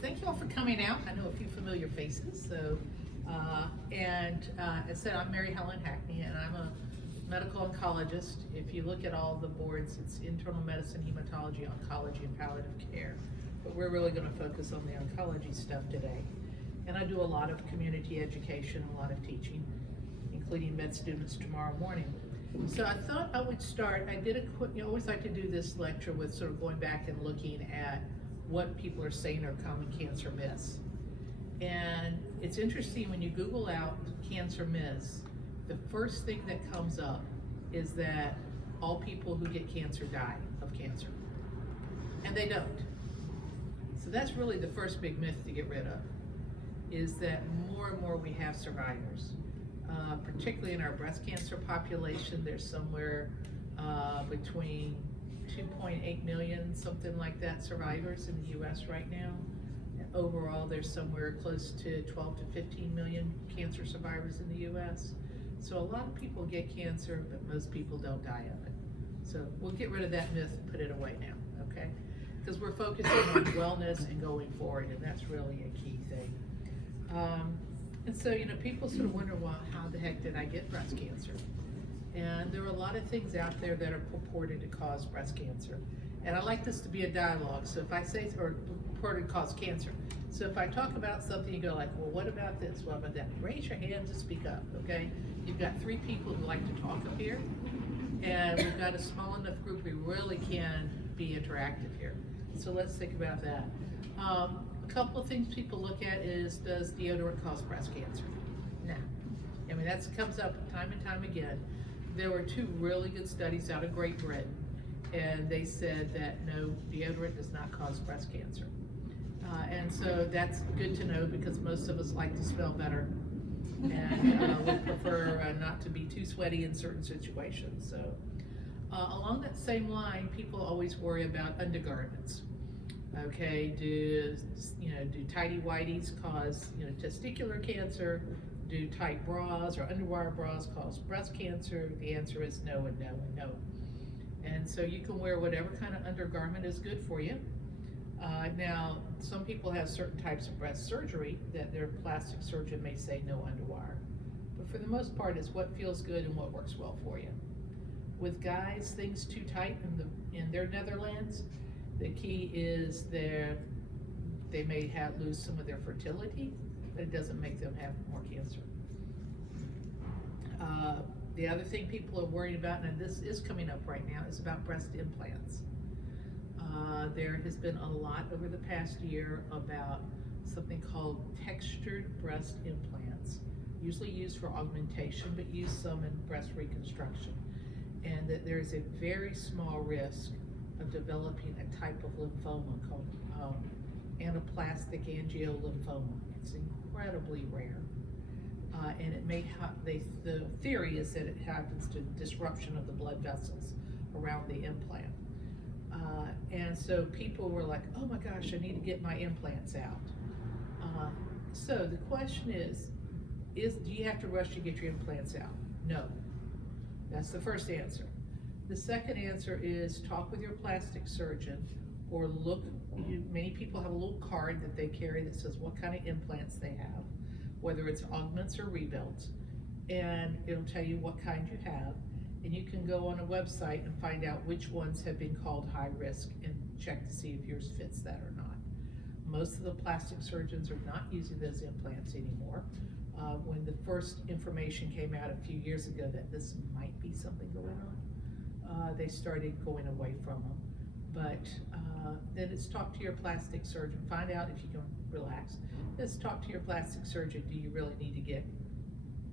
Thank you all for coming out. I know a few familiar faces. So, as I said, I'm Mary Helen Hackney, and I'm a medical oncologist. If you look at all the boards, it's internal medicine, hematology, oncology, and palliative care. But we're really going to focus on the oncology stuff today. And I do a lot of community education, a lot of teaching, including med students tomorrow morning. So I thought I would start. I did a quick, you always like to do this lecture with sort of going back and looking at what people are saying are common cancer myths. And it's interesting when you Google out cancer myths, the first thing that comes up is that all people who get cancer die of cancer. And they don't. So that's really the first big myth to get rid of, is that more and more we have survivors. Particularly in our breast cancer population, there's somewhere between 2.8 million, something like that, survivors in the US right now. And overall, there's somewhere close to 12 to 15 million cancer survivors in the US. So a lot of people get cancer, but most people don't die of it. So we'll get rid of that myth and put it away now, okay? Because we're focusing on wellness and going forward, and that's really a key thing. And so, you know, people sort of wonder, well, how the heck did I get breast cancer? And there are a lot of things out there that are purported to cause breast cancer. And I like this to be a dialogue. So if I say, or purported to cause cancer. So if I talk about something, you go like, well, what about this? What about that? Raise your hand to speak up, okay? You've got 3 people who like to talk up here. And we've got a small enough group we really can be interactive here. So let's think about that. A couple of things people look at is, does deodorant cause breast cancer? No. I mean, that comes up time and time again. There were 2 really good studies out of Great Britain, and they said that no, deodorant does not cause breast cancer. And so that's good to know, because most of us like to smell better and would prefer not to be too sweaty in certain situations. So along that same line, people always worry about undergarments. Okay, do tighty whities cause, testicular cancer? Do tight bras or underwire bras cause breast cancer? The answer is no and no and no. And so you can wear whatever kind of undergarment is good for you. Now, some people have certain types of breast surgery that their plastic surgeon may say no underwire. But for the most part, it's what feels good and what works well for you. With guys, things too tight in their Netherlands, the key is they may lose some of their fertility, but it doesn't make them have more cancer. The other thing people are worried about, and this is coming up right now, is about breast implants. There has been a lot over the past year about something called textured breast implants, usually used for augmentation, but used some in breast reconstruction. And that there's a very small risk of developing a type of lymphoma called anaplastic angiolymphoma. It's incredibly rare. And it may the theory is that it happens to disruption of the blood vessels around the implant. And so people were like, oh my gosh, I need to get my implants out. So the question is do you have to rush to get your implants out? No. That's the first answer. The second answer is talk with your plastic surgeon, or many people have a little card that they carry that says what kind of implants they have, whether it's augments or rebuilds, and it'll tell you what kind you have, and you can go on a website and find out which ones have been called high risk and check to see if yours fits that or not. Most of the plastic surgeons are not using those implants anymore. When the first information came out a few years ago that this might be something going on, they started going away from them. But then it's talk to your plastic surgeon, find out if you can relax. Let's talk to your plastic surgeon, do you really need to get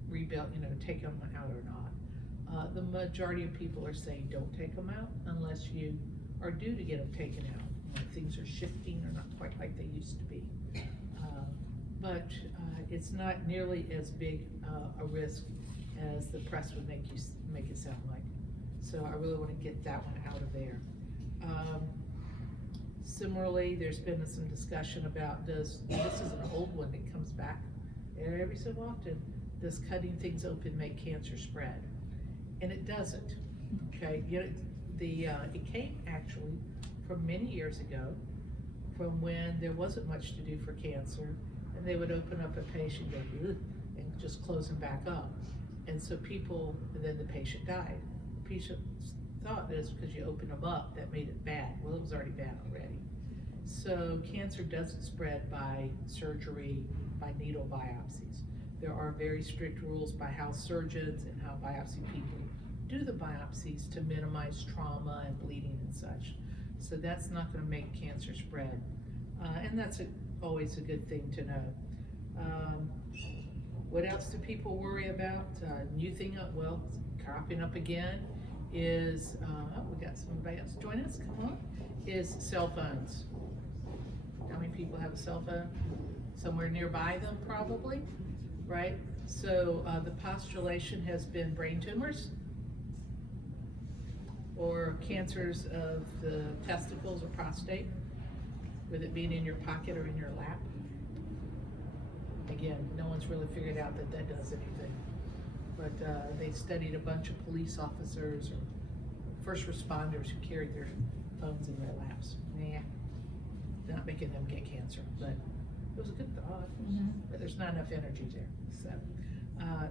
rebuilt, take them out or not? The majority of people are saying don't take them out unless you are due to get them taken out. Things are shifting, or not quite like they used to be. But it's not nearly as big a risk as the press would make it sound like. So I really want to get that one out of there. Similarly, there's been some discussion about this is an old one that comes back every so often, does cutting things open make cancer spread? And it doesn't, okay? It came actually from many years ago from when there wasn't much to do for cancer, and they would open up a patient, go, "Ugh," and just close them back up. And so people, and then the patient died. The patient thought that it's because you opened them up that made it bad. Well, it was already bad already. So cancer doesn't spread by surgery, by needle biopsies. There are very strict rules by how surgeons and how biopsy people do the biopsies to minimize trauma and bleeding and such. So that's not going to make cancer spread. And that's always a good thing to know. What else do people worry about? New thing, well, cropping up again is, we got somebody else join us, come on, is cell phones. How many people have a cell phone? Somewhere nearby them, probably, right? So the postulation has been brain tumors or cancers of the testicles or prostate, with it being in your pocket or in your lap. Again, no one's really figured out that that does anything. But they studied a bunch of police officers or first responders who carried their phones in their laps. Nah, not making them get cancer, but it was a good thought. Mm-hmm. But there's not enough energy there.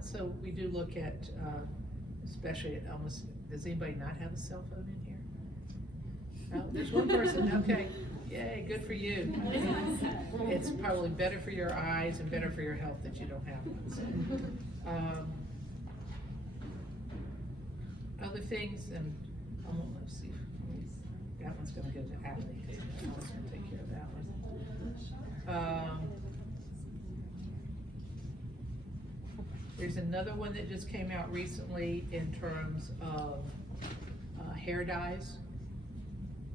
So we do look at, especially almost, does anybody not have a cell phone in here? No, there's one person, okay. Yay, good for you. It's probably better for your eyes and better for your health that you don't have one. So, other things, and let's see, that one's going to go to Allie. I was going to take care of that one. There's another one that just came out recently in terms of hair dyes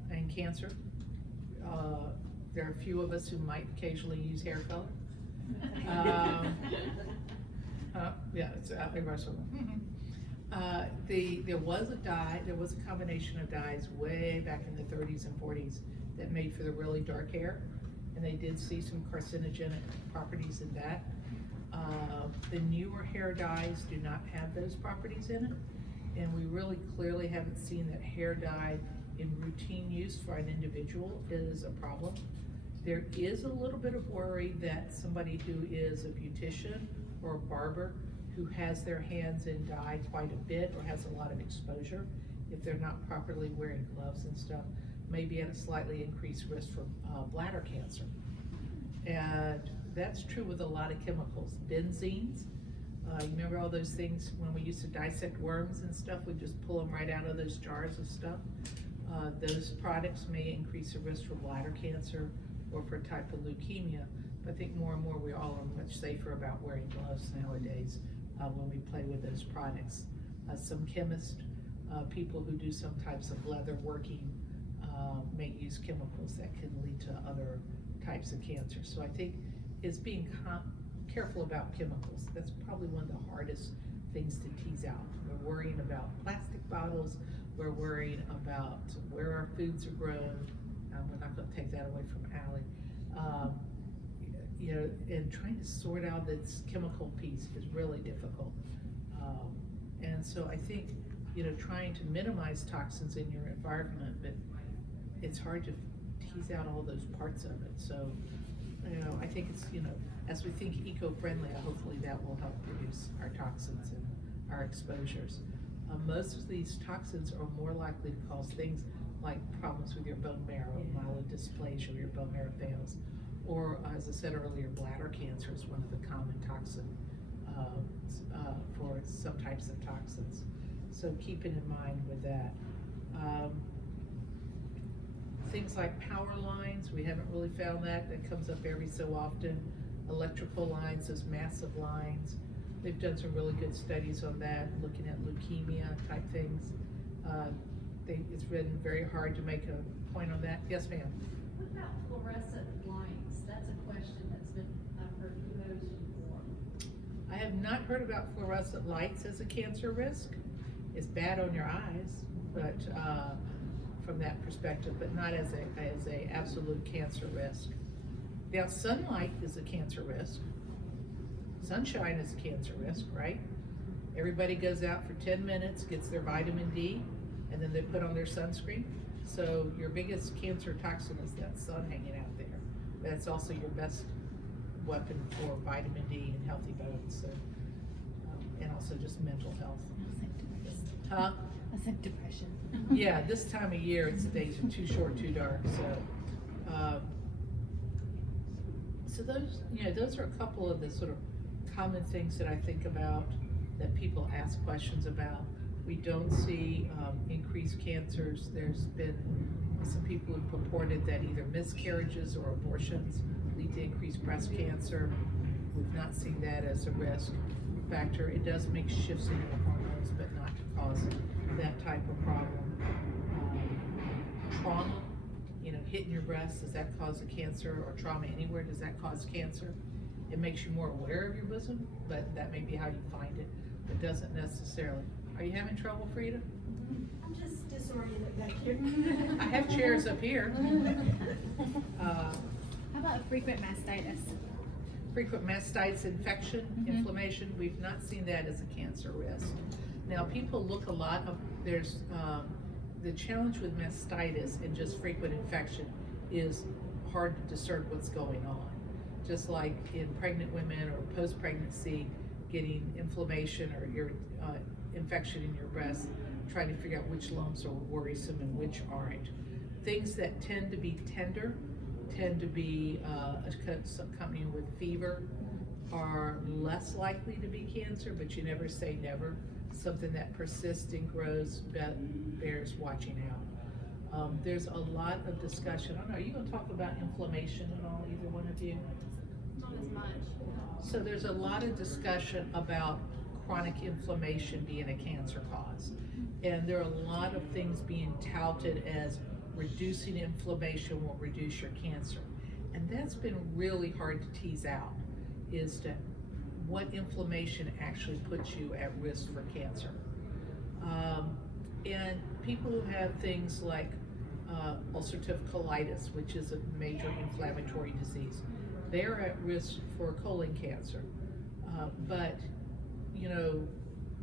and cancer. There are a few of us who might occasionally use hair color. Yeah, it's out there. There was a dye, there was a combination of dyes way back in the 30s and 40s that made for the really dark hair, and they did see some carcinogenic properties in that. The newer hair dyes do not have those properties in it, and we really clearly haven't seen that hair dye in routine use for an individual is a problem. There is a little bit of worry that somebody who is a beautician or a barber who has their hands in dye quite a bit or has a lot of exposure, if they're not properly wearing gloves and stuff, may be at a slightly increased risk for bladder cancer. And that's true with a lot of chemicals. Benzenes, you remember all those things when we used to dissect worms and stuff, we'd just pull them right out of those jars of stuff. Those products may increase the risk for bladder cancer or for a type of leukemia. But I think more and more we all are much safer about wearing gloves nowadays when we play with those products. Some chemists, people who do some types of leather working may use chemicals that can lead to other types of cancer. So I think it's being careful about chemicals. That's probably one of the hardest things to tease out. We're worrying about plastic bottles. We're worried about where our foods are grown. We're not going to take that away from Allie. You know, and trying to sort out this chemical piece is really difficult. And so I think, you know, trying to minimize toxins in your environment, but it's hard to tease out all those parts of it. So, you know, I think it's, you know, as we think eco-friendly, hopefully that will help reduce our toxins and our exposures. Most of these toxins are more likely to cause things like problems with your bone marrow, myelodysplasia, your bone marrow fails, or as I said earlier, bladder cancer is one of the common toxin for some types of toxins. So keeping in mind with that. Things like power lines, we haven't really found that. That comes up every so often. Electrical lines, those massive lines. They've done some really good studies on that, looking at leukemia type things. It's been very hard to make a point on that. Yes, ma'am? What about fluorescent lights? That's a question I've heard posed before. I have not heard about fluorescent lights as a cancer risk. It's bad on your eyes, but from that perspective, but not as a absolute cancer risk. Now, sunlight is a cancer risk. Sunshine is a cancer risk, right? Everybody goes out for 10 minutes, gets their vitamin D, and then they put on their sunscreen. So your biggest cancer toxin is that sun hanging out there. That's also your best weapon for vitamin D and healthy bones, so, and also just mental health. Huh? That's like depression. Yeah, this time of year, it's days are too short, too dark, so those, those are a couple of the sort of common things that I think about, that people ask questions about. We don't see increased cancers. There's been some people who purported that either miscarriages or abortions lead to increased breast cancer. We've not seen that as a risk factor. It does make shifts in your hormones, but not to cause that type of problem. Trauma, hitting your breast, does that cause a cancer? Or trauma anywhere, does that cause cancer? It makes you more aware of your bosom, but that may be how you find it. It doesn't necessarily. Are you having trouble, Frida? I'm just disoriented back here. I have chairs up here. How about frequent mastitis? Frequent mastitis, infection, inflammation, we've not seen that as a cancer risk. Now, people look a lot of, there's, the challenge with mastitis and just frequent infection is hard to discern what's going on. Just like in pregnant women or post-pregnancy, getting inflammation or your infection in your breast, trying to figure out which lumps are worrisome and which aren't. Things that tend to be tender, tend to be accompanied with fever, are less likely to be cancer, but you never say never. Something that persists and grows bears watching out. There's a lot of discussion. I don't know, are you going to talk about inflammation at all, either one of you? Not as much. So there's a lot of discussion about chronic inflammation being a cancer cause. And there are a lot of things being touted as reducing inflammation will reduce your cancer. And that's been really hard to tease out, is to what inflammation actually puts you at risk for cancer. And people who have things like ulcerative colitis, which is a major inflammatory disease, they're at risk for colon cancer. But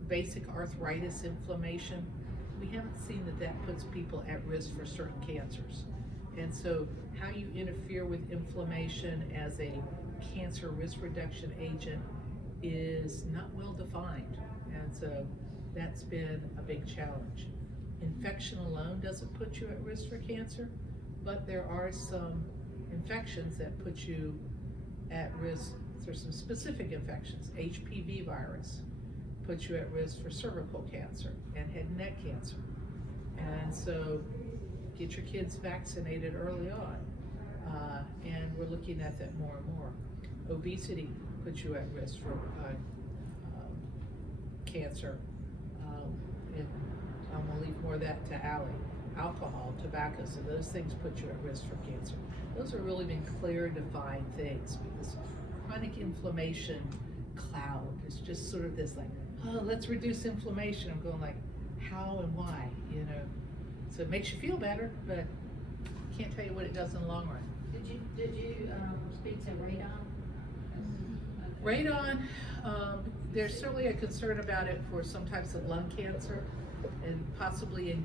basic arthritis inflammation, we haven't seen that puts people at risk for certain cancers. And so how you interfere with inflammation as a cancer risk reduction agent is not well defined. And so that's been a big challenge. Infection alone doesn't put you at risk for cancer, but there are some infections that put you at risk. There's some specific infections. HPV virus puts you at risk for cervical cancer and head and neck cancer. And so get your kids vaccinated early on. And we're looking at that more and more. Obesity puts you at risk for cancer. And I'm gonna leave more of that to Allie. Alcohol, tobacco, so those things put you at risk for cancer. Those have really been clear, defined things, because chronic inflammation cloud is just sort of this like, oh, let's reduce inflammation. I'm going like, how and why, So it makes you feel better, but can't tell you what it does in the long run. Did you speak to radon? Radon, there's certainly a concern about it for some types of lung cancer, and possibly in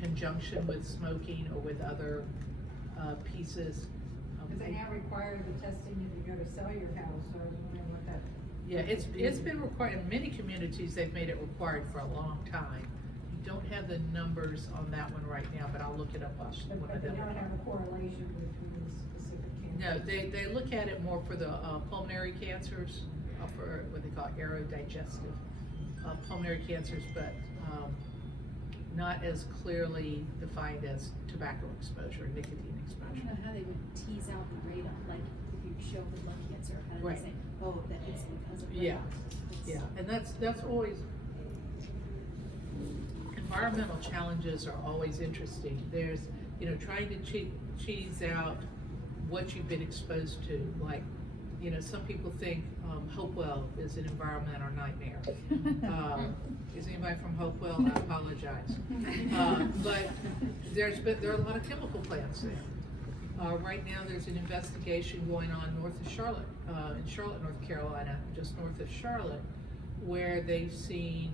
conjunction with smoking or with other pieces. Because they now require the testing if you go to sell your house, so I was wondering what that. Yeah, it's been required, in many communities, they've made it required for a long time. You don't have the numbers on that one right now, but I'll look it up. But they don't have a correlation between the specific cancer. No, they look at it more for the pulmonary cancers, for what they call aerodigestive pulmonary cancers, but not as clearly defined as tobacco exposure, nicotine I don't exposure. know how they would tease out the radon, like if you show with lung cancer, how do Right. they say, oh, that it's because of radon? Yeah, It's- yeah, and that's always, environmental challenges are always interesting. There's, trying to tease out what you've been exposed to. Like, some people think Hopewell is an environmental nightmare. Is anybody from Hopewell? I apologize. But there are a lot of chemical plants there. Right now, there's an investigation going on north of Charlotte, in Charlotte, North Carolina, just north of Charlotte, where they've seen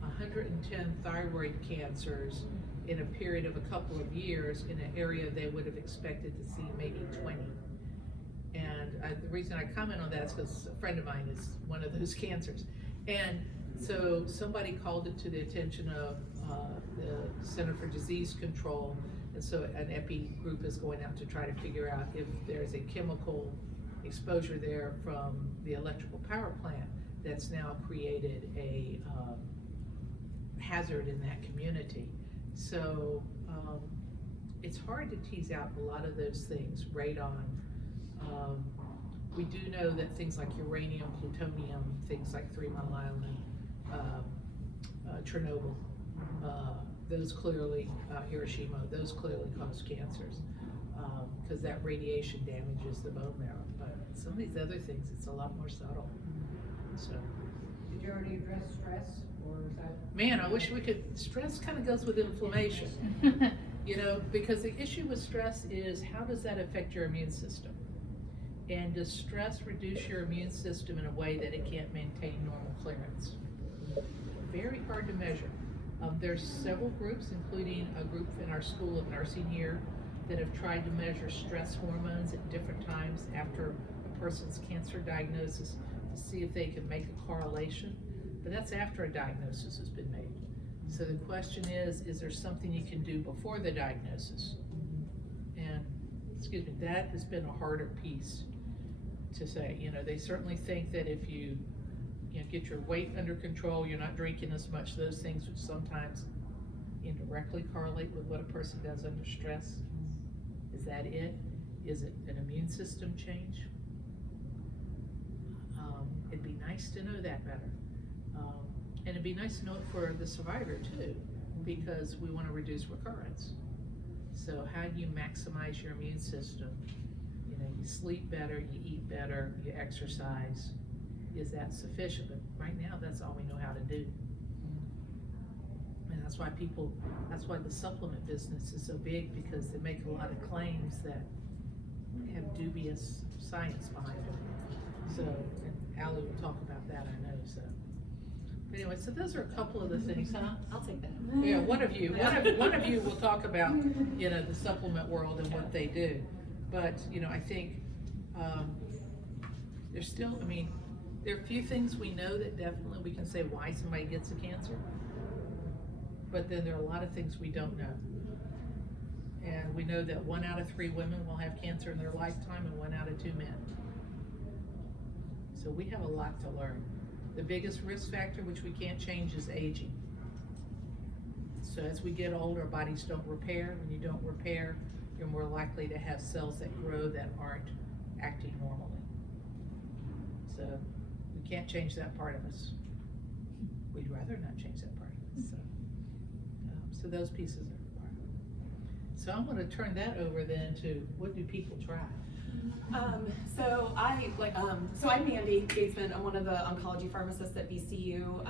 110 thyroid cancers in a period of a couple of years in an area they would have expected to see maybe 20. And the reason I comment on that is because a friend of mine is one of those cancers. And so somebody called it to the attention of the Center for Disease Control, and so an epi group is going out to try to figure out if there's a chemical exposure there from the electrical power plant that's now created a hazard in that community. So it's hard to tease out a lot of those things, radon. We do know that things like uranium, plutonium, things like 3 Mile Island, Chernobyl, those clearly, Hiroshima, those clearly cause cancers, because that radiation damages the bone marrow. But some of these other things, it's a lot more subtle. So, Did you already address stress, or is that? man, I wish we could. Stress kind of goes with inflammation, you know, because the issue with stress is how does that affect your immune system? And does stress reduce your immune system in a way that it can't maintain normal clearance? Very hard to measure. There's several groups, including a group in our School of Nursing here, that have tried to measure stress hormones at different times after a person's cancer diagnosis to see if they can make a correlation. But that's after a diagnosis has been made. So the question is there something you can do before the diagnosis? And, excuse me, that has been a harder piece to say. You know, they certainly think that if you get your weight under control, you're not drinking as much, those things which sometimes indirectly correlate with what a person does under stress. Is that it? Is it an immune system change? It'd be nice to know that better. And it'd be nice to know it for the survivor too, because we want to reduce recurrence. So how do you maximize your immune system? You know, you sleep better, you eat better, you exercise. Is that sufficient? But right now, that's all we know how to do. And that's why the supplement business is so big, because they make a lot of claims that have dubious science behind them. So, and Allie will talk about that, I know, so. But anyway, so those are a couple of the things, huh? I'll take that. Yeah, one of you will talk about, you know, the supplement world and what they do. But, you know, I think there's still, I mean, there are a few things we know that definitely we can say why somebody gets a cancer, but then there are a lot of things we don't know. And we know that 1 out of 3 women will have cancer in their lifetime and 1 out of 2 men. So we have a lot to learn. The biggest risk factor, which we can't change, is aging. So as we get older, our bodies don't repair. When you don't repair, you're more likely to have cells that grow that aren't acting normally. So we can't change that part of us. We'd rather not change that part of us. So those pieces are part of it. So I'm going to turn that over then to what do people try? So I'm Mandy Gatesman. I'm one of the oncology pharmacists at VCU.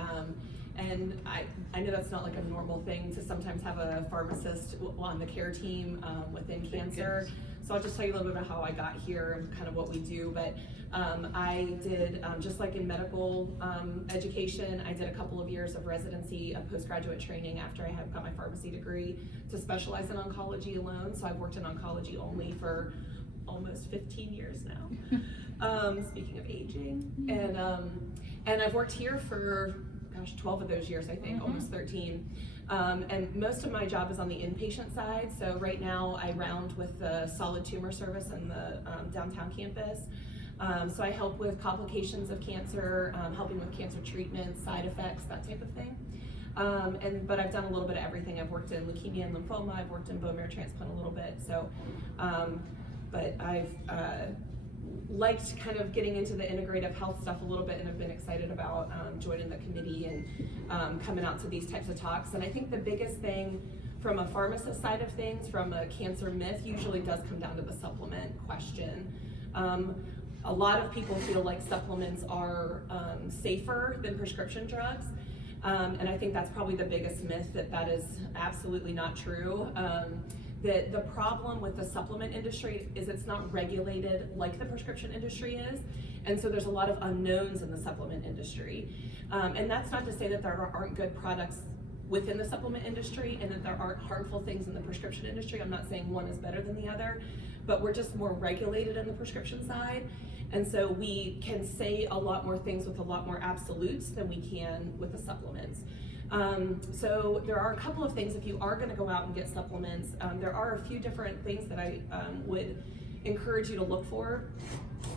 And I know that's not like a normal thing to sometimes have a pharmacist on the care team within cancer. So I'll just tell you a little bit about how I got here and kind of what we do. But I did, just like in medical education, I did a couple of years of residency of postgraduate training after I had got my pharmacy degree to specialize in oncology alone. So I've worked in oncology only for almost 15 years now. Speaking of aging, and I've worked here for 12 of those years, I think, almost 13. And most of my job is on the inpatient side. So right now I round with the solid tumor service in the downtown campus. So I help with complications of cancer, helping with cancer treatment, side effects, that type of thing. But I've done a little bit of everything. I've worked in leukemia and lymphoma. I've worked in bone marrow transplant a little bit. So, but I've liked kind of getting into the integrative health stuff a little bit, and I've been excited about joining the committee and coming out to these types of talks. And I think the biggest thing from a pharmacist side of things, from a cancer myth, usually does come down to the supplement question. A lot of people feel like supplements are safer than prescription drugs. And I think that's probably the biggest myth, that is absolutely not true. The problem with the supplement industry is it's not regulated like the prescription industry is. And so there's a lot of unknowns in the supplement industry. And that's not to say that there aren't good products within the supplement industry, and that there aren't harmful things in the prescription industry. I'm not saying one is better than the other, but we're just more regulated in the prescription side. And so we can say a lot more things with a lot more absolutes than we can with the supplements. So there are a couple of things, if you are gonna go out and get supplements, there are a few different things that I would encourage you to look for.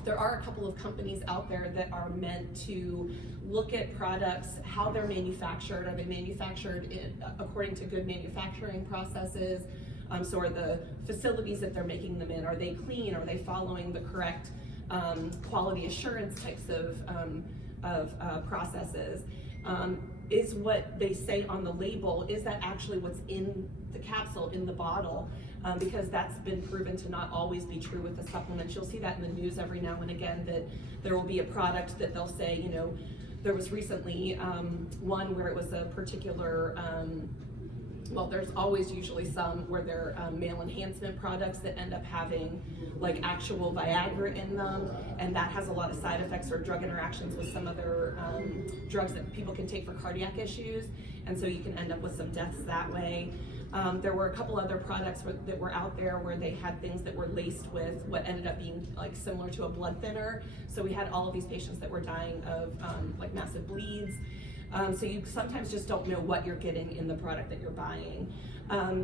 There are a couple of companies out there that are meant to look at products, how they're manufactured. Are they manufactured according to good manufacturing processes? So are the facilities that they're making them in, are they clean? Are they following the correct quality assurance types of processes? Is what they say on the label, is that actually what's in the capsule, in the bottle? Because that's been proven to not always be true with the supplements. You'll see that in the news every now and again, that there will be a product that they'll say, you know, there was recently one where it was a particular, well, there's always usually some where they're male enhancement products that end up having like actual Viagra in them, and that has a lot of side effects or drug interactions with some other drugs that people can take for cardiac issues, and so you can end up with some deaths that way. There were a couple other products that were out there where they had things that were laced with what ended up being like similar to a blood thinner. So we had all of these patients that were dying of like massive bleeds. So you sometimes just don't know what you're getting in the product that you're buying.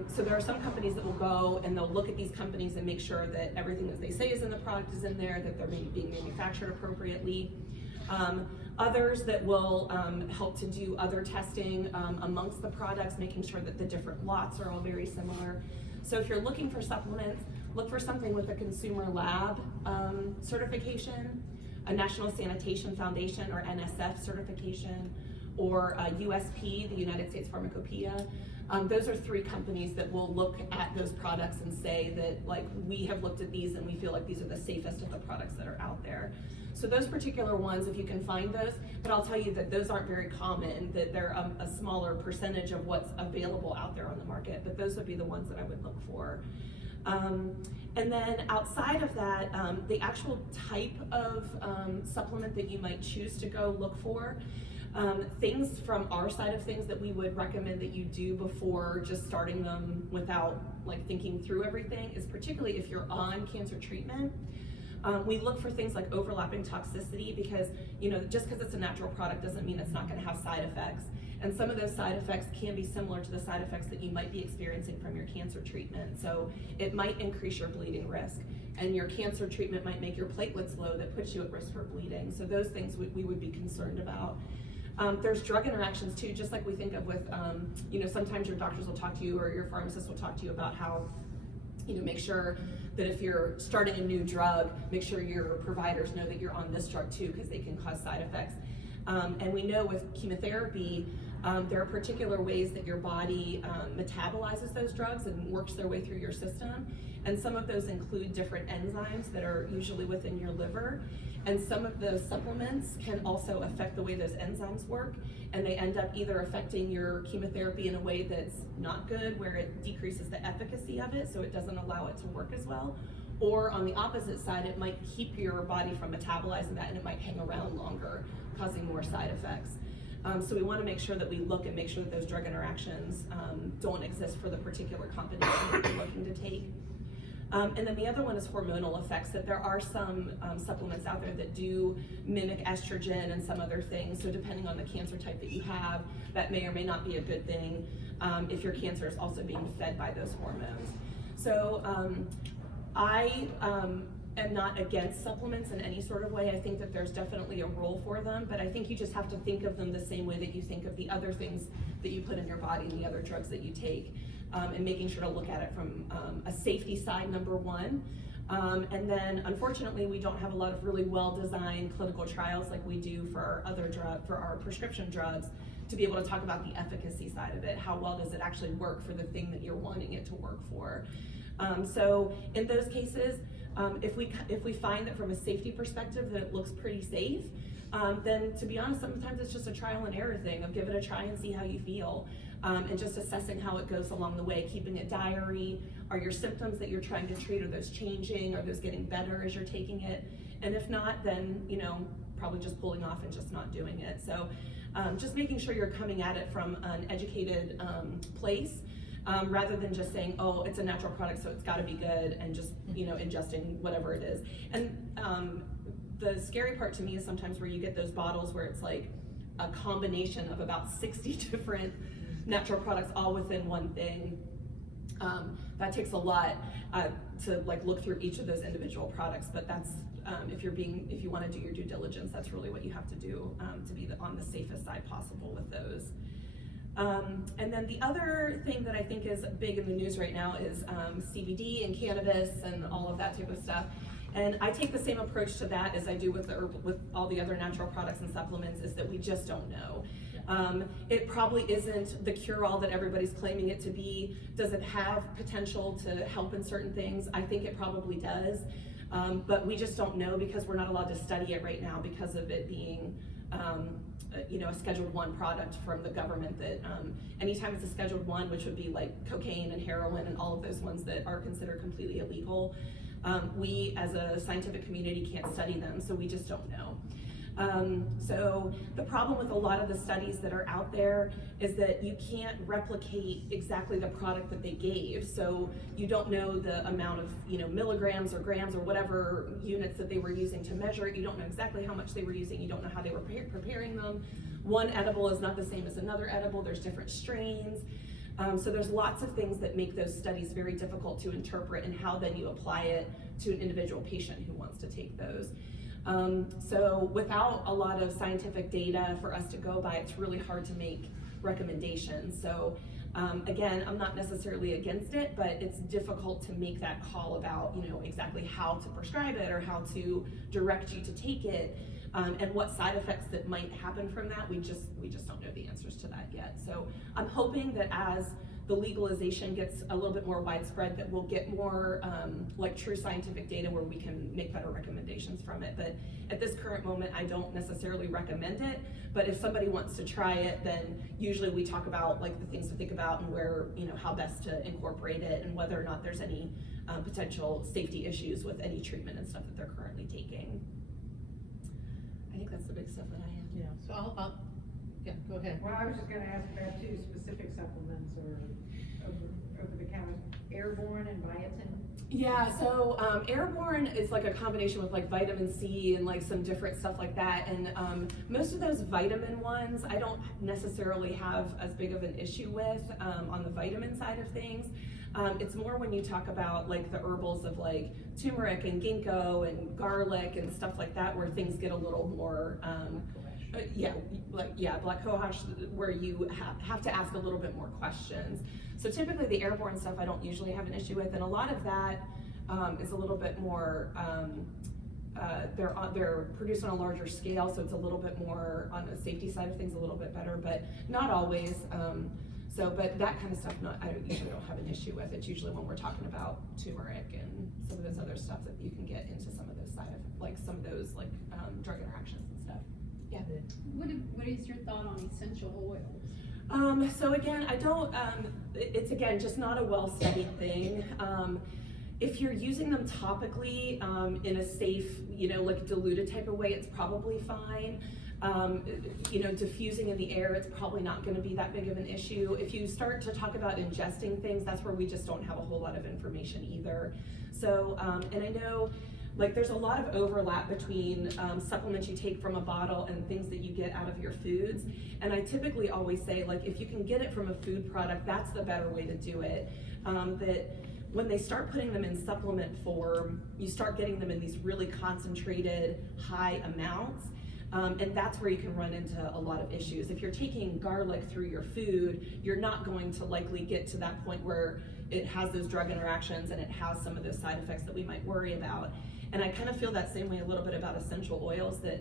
So there are some companies that will go and they'll look at these companies and make sure that everything that they say is in the product is in there, that they're being manufactured appropriately. Others that will help to do other testing amongst the products, making sure that the different lots are all very similar. So if you're looking for supplements, look for something with a consumer lab certification, a National Sanitation Foundation or NSF certification, or USP, the United States Pharmacopoeia. Those are three companies that will look at those products and say that, like, we have looked at these and we feel like these are the safest of the products that are out there. So those particular ones, if you can find those, but I'll tell you that those aren't very common, that they're a smaller percentage of what's available out there on the market, but those would be the ones that I would look for. And then outside of that, the actual type of supplement that you might choose to go look for, things from our side of things that we would recommend that you do before just starting them without like thinking through everything is, particularly if you're on cancer treatment, we look for things like overlapping toxicity, because, you know, just because it's a natural product doesn't mean it's not going to have side effects. And some of those side effects can be similar to the side effects that you might be experiencing from your cancer treatment. So it might increase your bleeding risk, and your cancer treatment might make your platelets low that puts you at risk for bleeding. So those things we would be concerned about. There's drug interactions too, just like we think of with, you know, sometimes your doctors will talk to you or your pharmacist will talk to you about how, you know, make sure that if you're starting a new drug, make sure your providers know that you're on this drug too, because they can cause side effects. And we know with chemotherapy, there are particular ways that your body metabolizes those drugs and works their way through your system. And some of those include different enzymes that are usually within your liver. And some of those supplements can also affect the way those enzymes work. And they end up either affecting your chemotherapy in a way that's not good, where it decreases the efficacy of it, so it doesn't allow it to work as well. Or on the opposite side, it might keep your body from metabolizing that, and it might hang around longer, causing more side effects. So we want to make sure that we look and make sure that those drug interactions don't exist for the particular combination that we're looking to take. And then the other one is hormonal effects, that there are some supplements out there that do mimic estrogen and some other things. So depending on the cancer type that you have, that may or may not be a good thing if your cancer is also being fed by those hormones. So I am not against supplements in any sort of way. I think that there's definitely a role for them, but I think you just have to think of them the same way that you think of the other things that you put in your body and the other drugs that you take, and making sure to look at it from a safety side, number one. And then unfortunately, we don't have a lot of really well-designed clinical trials like we do for our other for our prescription drugs, to be able to talk about the efficacy side of it. How well does it actually work for the thing that you're wanting it to work for? So in those cases, if we find that from a safety perspective that it looks pretty safe, then to be honest, sometimes it's just a trial and error thing of give it a try and see how you feel, and just assessing how it goes along the way, keeping a diary. Are your symptoms that you're trying to treat, are those changing? Are those getting better as you're taking it? And if not, then, you know, probably just pulling off and just not doing it. So just making sure you're coming at it from an educated place, rather than just saying, oh, it's a natural product, so it's gotta be good, and just, ingesting whatever it is. And the scary part to me is sometimes where you get those bottles where it's like a combination of about 60 different natural products all within one thing. That takes a lot to like look through each of those individual products, but that's if you want to do your due diligence, that's really what you have to do to be on the safest side possible with those. And then the other thing that I think is big in the news right now is CBD and cannabis and all of that type of stuff. And I take the same approach to that as I do with with all the other natural products and supplements, is that we just don't know. It probably isn't the cure-all that everybody's claiming it to be. Does it have potential to help in certain things? I think it probably does, but we just don't know because we're not allowed to study it right now because of it being a Scheduled 1 product from the government. That anytime it's a Scheduled 1, which would be like cocaine and heroin and all of those ones that are considered completely illegal, we as a scientific community can't study them, so we just don't know. So the problem with a lot of the studies that are out there is that you can't replicate exactly the product that they gave. So you don't know the amount of milligrams or grams or whatever units that they were using to measure it. You don't know exactly how much they were using. You don't know how they were preparing them. One edible is not the same as another edible. There's different strains. So there's lots of things that make those studies very difficult to interpret, and how then you apply it to an individual patient who wants to take those. So without a lot of scientific data for us to go by, it's really hard to make recommendations. So again, I'm not necessarily against it, but it's difficult to make that call about exactly how to prescribe it or how to direct you to take it, and what side effects that might happen from that. We just don't know the answers to that yet. So I'm hoping that as the legalization gets a little bit more widespread, that we'll get more like true scientific data where we can make better recommendations from it. But at this current moment, I don't necessarily recommend it. But if somebody wants to try it, then usually we talk about like the things to think about and where, how best to incorporate it, and whether or not there's any potential safety issues with any treatment and stuff that they're currently taking. I think that's the big stuff that I have. Yeah, so I'll go ahead. Well, I was just gonna ask about 2 specific supplements or over the counter, Airborne and Biotin. Yeah, so Airborne is like a combination with like vitamin C and like some different stuff like that. And most of those vitamin ones, I don't necessarily have as big of an issue with on the vitamin side of things. It's more when you talk about like the herbals of like turmeric and ginkgo and garlic and stuff like that, where things get a little more, black cohosh, where you have to ask a little bit more questions. So typically the Airborne stuff I don't usually have an issue with, and a lot of that is a little bit more, they're produced on a larger scale, so it's a little bit more on the safety side of things, a little bit better, but not always. But that kind of stuff, I usually don't have an issue with. It's usually when we're talking about turmeric and some of those other stuff that you can get into some of those drug interactions and stuff. Yeah. What is your thought on essential oils? So again, I don't, it's again, just not a well-studied thing. If you're using them topically in a safe, like diluted type of way, it's probably fine. Diffusing in the air, it's probably not going to be that big of an issue. If you start to talk about ingesting things, that's where we just don't have a whole lot of information either. So, and I know like there's a lot of overlap between supplements you take from a bottle and things that you get out of your foods. And I typically always say, like, if you can get it from a food product, that's the better way to do it. That when they start putting them in supplement form, you start getting them in these really concentrated, high amounts. And that's where you can run into a lot of issues. If you're taking garlic through your food, you're not going to likely get to that point where it has those drug interactions and it has some of those side effects that we might worry about. And I kind of feel that same way a little bit about essential oils, that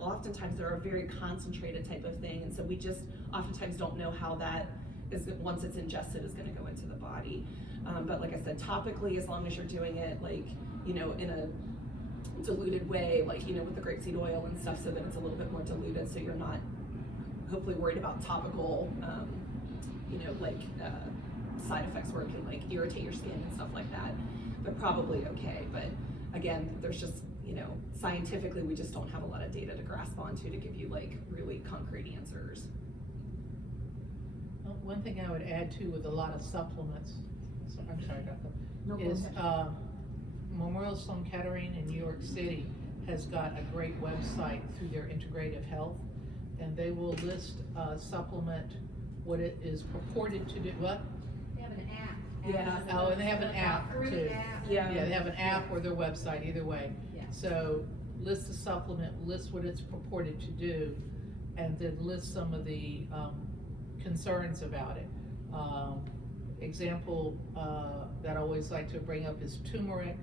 oftentimes they're a very concentrated type of thing. And so we just oftentimes don't know how that is, once it's ingested, is going to go into the body. But like I said, topically, as long as you're doing it like, in a diluted way, like with the grapeseed oil and stuff, so that it's a little bit more diluted, so you're not hopefully worried about topical side effects where it can like irritate your skin and stuff like that. They're probably okay, but again, there's just you know, scientifically, we just don't have a lot of data to grasp onto to give you like really concrete answers. Well, one thing I would add too with a lot of supplements, I'm sorry, Dr. No, go is ahead. Memorial Sloan Kettering in New York City has got a great website through their integrative health, and they will list supplement, what it is purported to do, what? They have an app. Yeah. Oh, and they have an app Free too. app. Yeah. Yeah, they have an app or their website, either way. Yeah. So list the supplement, list what it's purported to do, and then list some of the concerns about it. Example that I always like to bring up is turmeric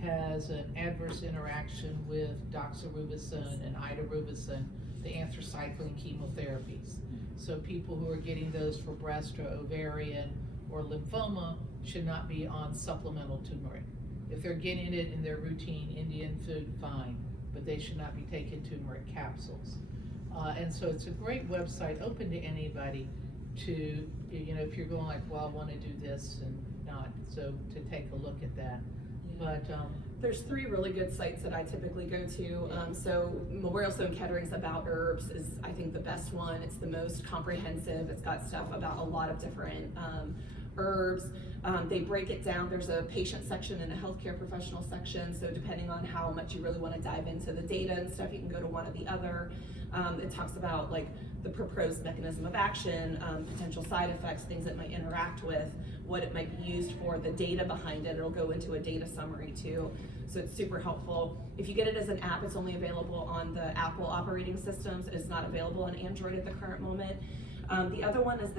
has an adverse interaction with doxorubicin and idarubicin, the anthracycline chemotherapies. So people who are getting those for breast or ovarian or lymphoma should not be on supplemental turmeric. If they're getting it in their routine Indian food, fine, but they should not be taking turmeric capsules. And so it's a great website, open to anybody to, you know, if you're going like, well, I want to do this and not, so to take a look at that. But There's 3 really good sites that I typically go to. So Memorial Sloan Kettering's About Herbs is, I think, the best one. It's the most comprehensive. It's got stuff about a lot of different herbs. They break it down. There's a patient section and a healthcare professional section. So depending on how much you really want to dive into the data and stuff, you can go to one or the other. It talks about like the proposed mechanism of action, potential side effects, things it might interact with, what it might be used for, the data behind it. It'll go into a data summary too. So it's super helpful. If you get it as an app, it's only available on the Apple operating systems. It is not available on Android at the current moment. The other one is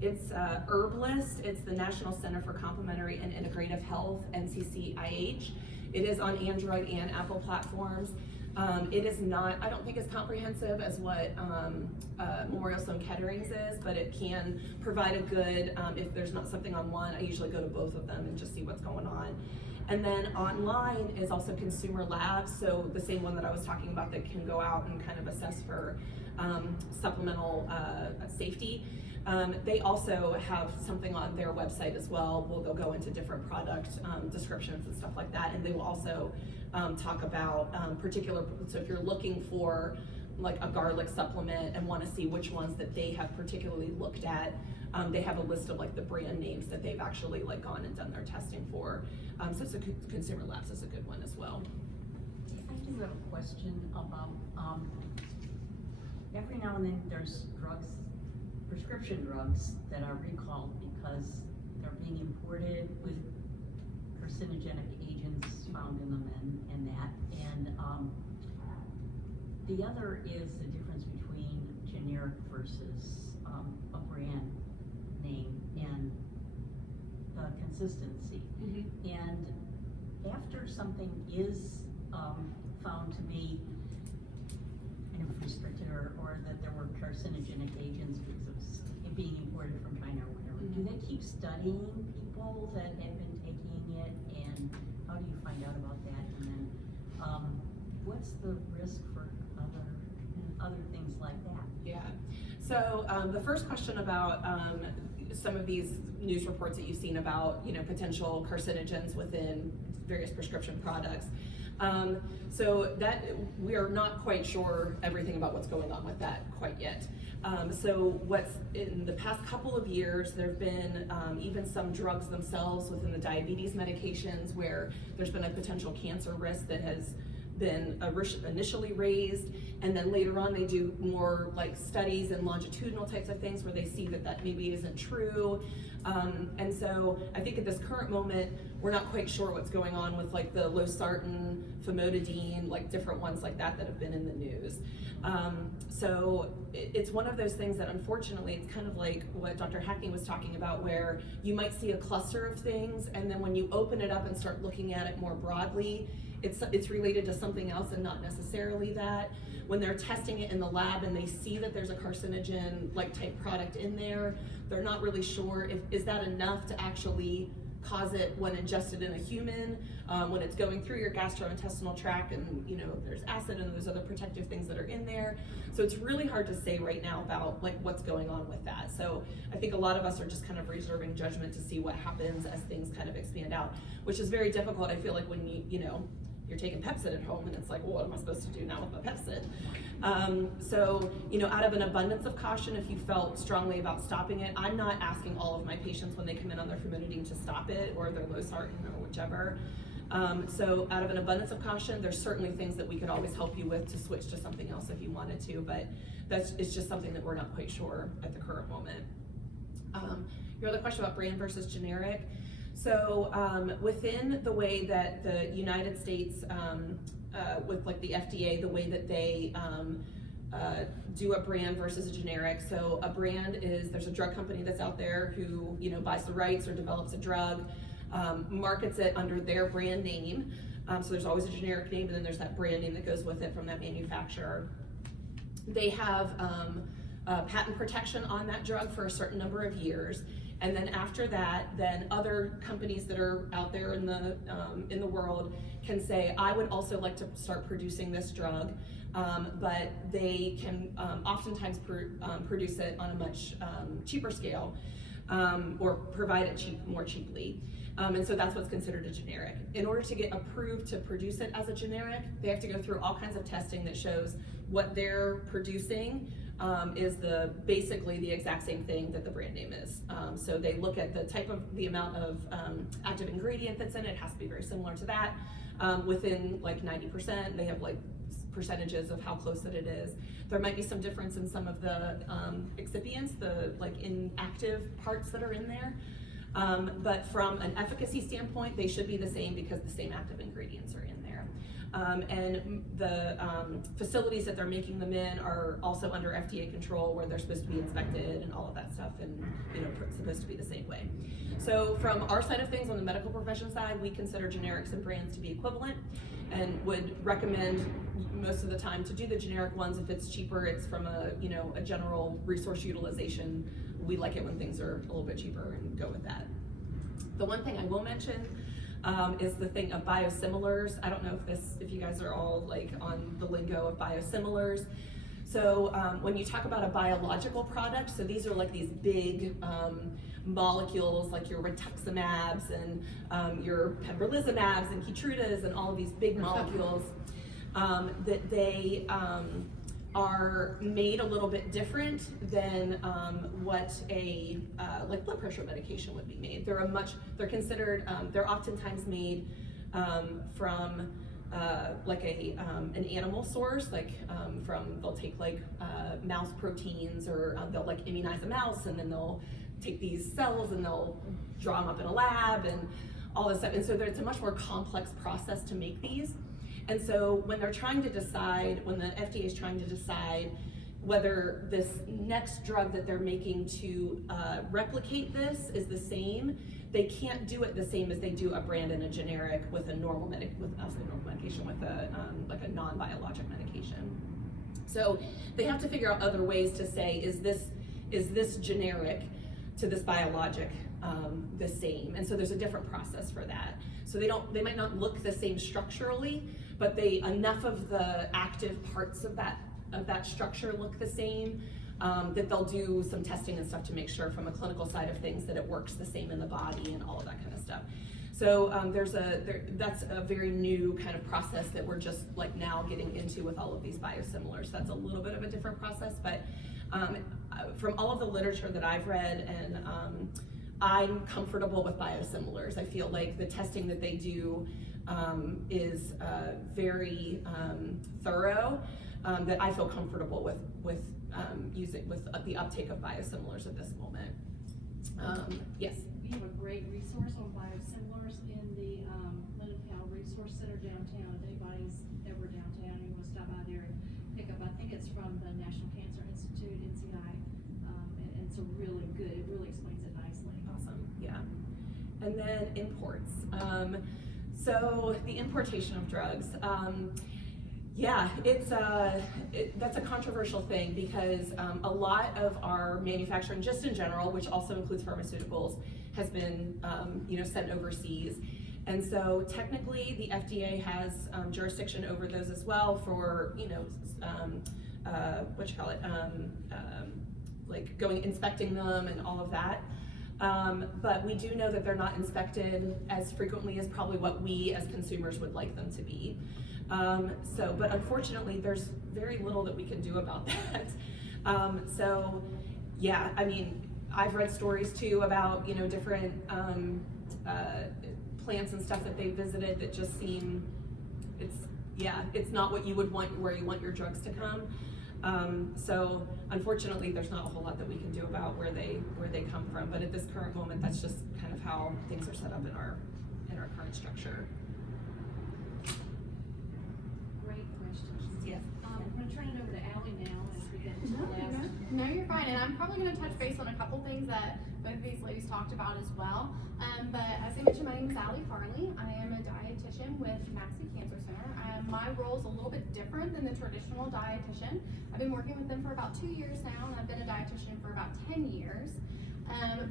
it's Herblist. It's the National Center for Complementary and Integrative Health, NCCIH. It is on Android and Apple platforms. It is not, I don't think as comprehensive as what Memorial Sloan Kettering's is, but it can provide a good, if there's not something on one, I usually go to both of them and just see what's going on. And then online is also Consumer Labs, so the same one that I was talking about that can go out and kind of assess for supplemental safety. They also have something on their website as well, where they'll go into different product descriptions and stuff like that, and they will also talk about particular, so if you're looking for like a garlic supplement and want to see which ones that they have particularly looked at, they have a list of like the brand names that they've actually like gone and done their testing for. So it's Consumer Labs is a good one as well. I do have a question about, every now and then there's drugs, prescription drugs that are recalled because they're being imported with carcinogenic agents found in them and that. And the other is the difference between generic versus a brand name and the consistency. And after something is found to be kind of restricted or that there were carcinogenic agents because of it being imported from China or whatever, do they keep studying people that have been taking it, and how do you find out about that? And then what's the risk for other things like that? Yeah. So the first question about some of these news reports that you've seen about, you know, potential carcinogens within various prescription products. So that we are not quite sure everything about what's going on with that quite yet. So what's in the past couple of years, there have been even some drugs themselves within the diabetes medications where there's been a potential cancer risk that has been initially raised, and then later on they do more like studies and longitudinal types of things where they see that that maybe isn't true. And so I think at this current moment, we're not quite sure what's going on with like the losartan, famotidine, like different ones like that that have been in the news. So it's one of those things that unfortunately, it's kind of like what Dr. Hackney was talking about, where you might see a cluster of things, and then when you open it up and start looking at it more broadly, it's related to something else and not necessarily that. When they're testing it in the lab and they see that there's a carcinogen like type product in there, they're not really sure is that enough to actually cause it when ingested in a human, when it's going through your gastrointestinal tract, and you know there's acid and those other protective things that are in there. So it's really hard to say right now about like what's going on with that. So I think a lot of us are just kind of reserving judgment to see what happens as things kind of expand out, which is very difficult. I feel like when you're you're taking Pepsid at home, and it's like, well, what am I supposed to do now with my Pepsid? So, you know, out of an abundance of caution, if you felt strongly about stopping it, I'm not asking all of my patients when they come in on their famotidine to stop it, or their losartan, or whichever. So out of an abundance of caution, there's certainly things that we could always help you with to switch to something else if you wanted to, but it's just something that we're not quite sure at the current moment. Your other question about brand versus generic. So within the way that the United States, with like the FDA, the way that they do a brand versus a generic. So a brand is, there's a drug company that's out there who, you know, buys the rights or develops a drug, markets it under their brand name. So there's always a generic name, and then there's that brand name that goes with it from that manufacturer. They have patent protection on that drug for a certain number of years. And then after that, then other companies that are out there in the world can say, I would also like to start producing this drug, but they can oftentimes produce it on a much cheaper scale, or provide it more cheaply. And so that's what's considered a generic. In order to get approved to produce it as a generic, they have to go through all kinds of testing that shows what they're producing is basically the exact same thing that the brand name is. So they look at the amount of active ingredient that's in it. It has to be very similar to that. Within like 90%, they have like percentages of how close that it is. There might be some difference in some of the excipients, the like inactive parts that are in there. But from an efficacy standpoint, they should be the same because the same active ingredients are in there. And the facilities that they're making them in are also under FDA control, where they're supposed to be inspected and all of that stuff, and you know, supposed to be the same way. So from our side of things, on the medical profession side, we consider generics and brands to be equivalent, and would recommend most of the time to do the generic ones if it's cheaper. It's from a general resource utilization. We like it when things are a little bit cheaper, and go with that. The one thing I will mention is the thing of biosimilars. I don't know if you guys are all like on the lingo of biosimilars. So when you talk about a biological product, so these are like these big molecules, like your rituximabs and your pembrolizumabs and Keytrudas and all of these big molecules that they are made a little bit different than what a like blood pressure medication would be made. They're considered, they're oftentimes made from like an animal source, like they'll take like mouse proteins, or they'll like immunize a mouse, and then they'll take these cells and they'll draw them up in a lab and all this stuff. And so it's a much more complex process to make these. And so when they're trying to decide, when the FDA is trying to decide whether this next drug that they're making to replicate this is the same, they can't do it the same as they do a brand and a generic with a normal medication, with a like a non-biologic medication. So they have to figure out other ways to say, is this generic to this biologic the same? And so there's a different process for that. So they might not look the same structurally, but enough of the active parts of that structure look the same, that they'll do some testing and stuff to make sure from a clinical side of things that it works the same in the body and all of that kind of stuff. So that's a very new kind of process that we're just like now getting into with all of these biosimilars. That's a little bit of a different process, but from all of the literature that I've read, and I'm comfortable with biosimilars. I feel like the testing that they do is very thorough, that I feel comfortable with using with the uptake of biosimilars at this moment. Yes? We have a great resource on biosimilars in the Lindenthal Resource Center downtown. If anybody's ever downtown, you want to stop by there and pick up, I think it's from the National Cancer Institute, NCI, and it's a really good, it really explains it nicely. Awesome, yeah. And then imports. So the importation of drugs. Yeah, that's a controversial thing, because a lot of our manufacturing, just in general, which also includes pharmaceuticals, has been sent overseas. And so technically the FDA has jurisdiction over those as well for, like inspecting them and all of that. But we do know that they're not inspected as frequently as probably what we as consumers would like them to be. But unfortunately, there's very little that we can do about that. Yeah, I mean, I've read stories too about, you know, different plants and stuff that they visited that just seem, it's not what you would want, where you want your drugs to come. So unfortunately, there's not a whole lot that we can do about where they come from. But at this current moment, that's just kind of how things are set up in our current structure. Great questions. Yes. I'm gonna turn it over to Allie now as we get to the last. No, you're fine, and I'm probably gonna touch base on a couple things that both of these ladies talked about as well. But as I mentioned, my name is Allie Farley. I am a dietitian with Massey Cancer Center. My role is a little bit different than the traditional dietitian. I've been working with them for about 2 years now, and I've been a dietitian for about 10 years.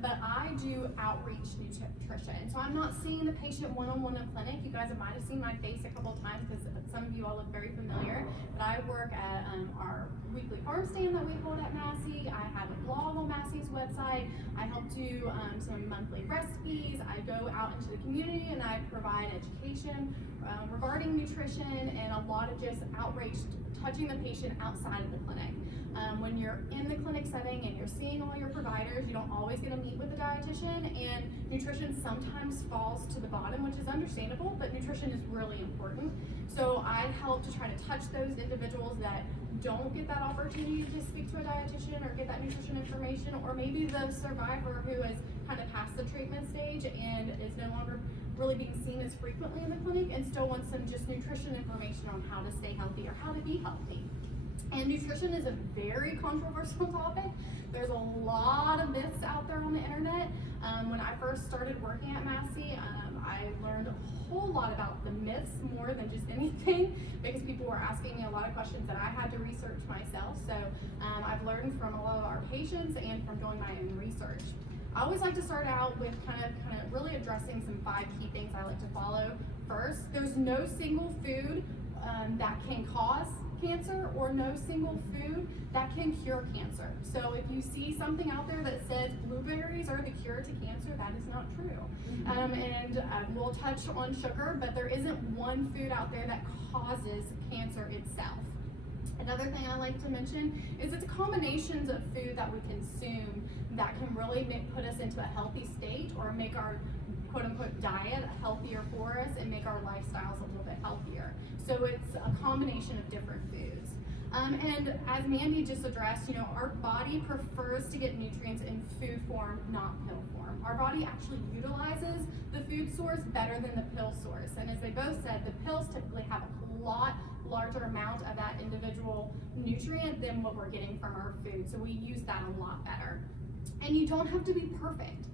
But I do outreach nutrition. So I'm not seeing the patient one-on-one in clinic. You guys might have seen my face a couple of times because some of you all look very familiar. But I work at our weekly farm stand that we hold at Massey. I have a blog on Massey's website. I help do some monthly recipes. I go out into the community and I provide education regarding nutrition and a lot of just outreach, touching the patient outside of the clinic. When you're in the clinic setting and you're seeing all your providers, you don't always get to meet with the dietitian, and nutrition sometimes falls to the bottom, which is understandable, but nutrition is really important. So I help to try to touch those individuals that don't get that opportunity to speak to a dietitian or get that nutrition information, or maybe the survivor who has kind of passed the treatment stage and is no longer really being seen as frequently in the clinic and still wants some just nutrition information on how to stay healthy or how to be healthy. And nutrition is a very controversial topic. There's a lot of myths out there on the internet. When I first started working at Massey, I learned a whole lot about the myths more than just anything, because people were asking me a lot of questions that I had to research myself. So I've learned from a lot of our patients and from doing my own research. I always like to start out with kind of really addressing some 5 key things I like to follow. First, there's no single food that can cause cancer, or no single food that can cure cancer. So if you see something out there that says blueberries are the cure to cancer, that is not true. We'll touch on sugar, but there isn't one food out there that causes cancer itself. Another thing I like to mention is it's combinations of food that we consume that can really put us into a healthy state, or make our quote-unquote diet healthier for us and make our lifestyles a little bit healthier. So it's a combination of different foods. And as Mandy just addressed, you know, our body prefers to get nutrients in food form, not pill form. Our body actually utilizes the food source better than the pill source. And as they both said, the pills typically have a lot larger amount of that individual nutrient than what we're getting from our food. So we use that a lot better. And you don't have to be perfect.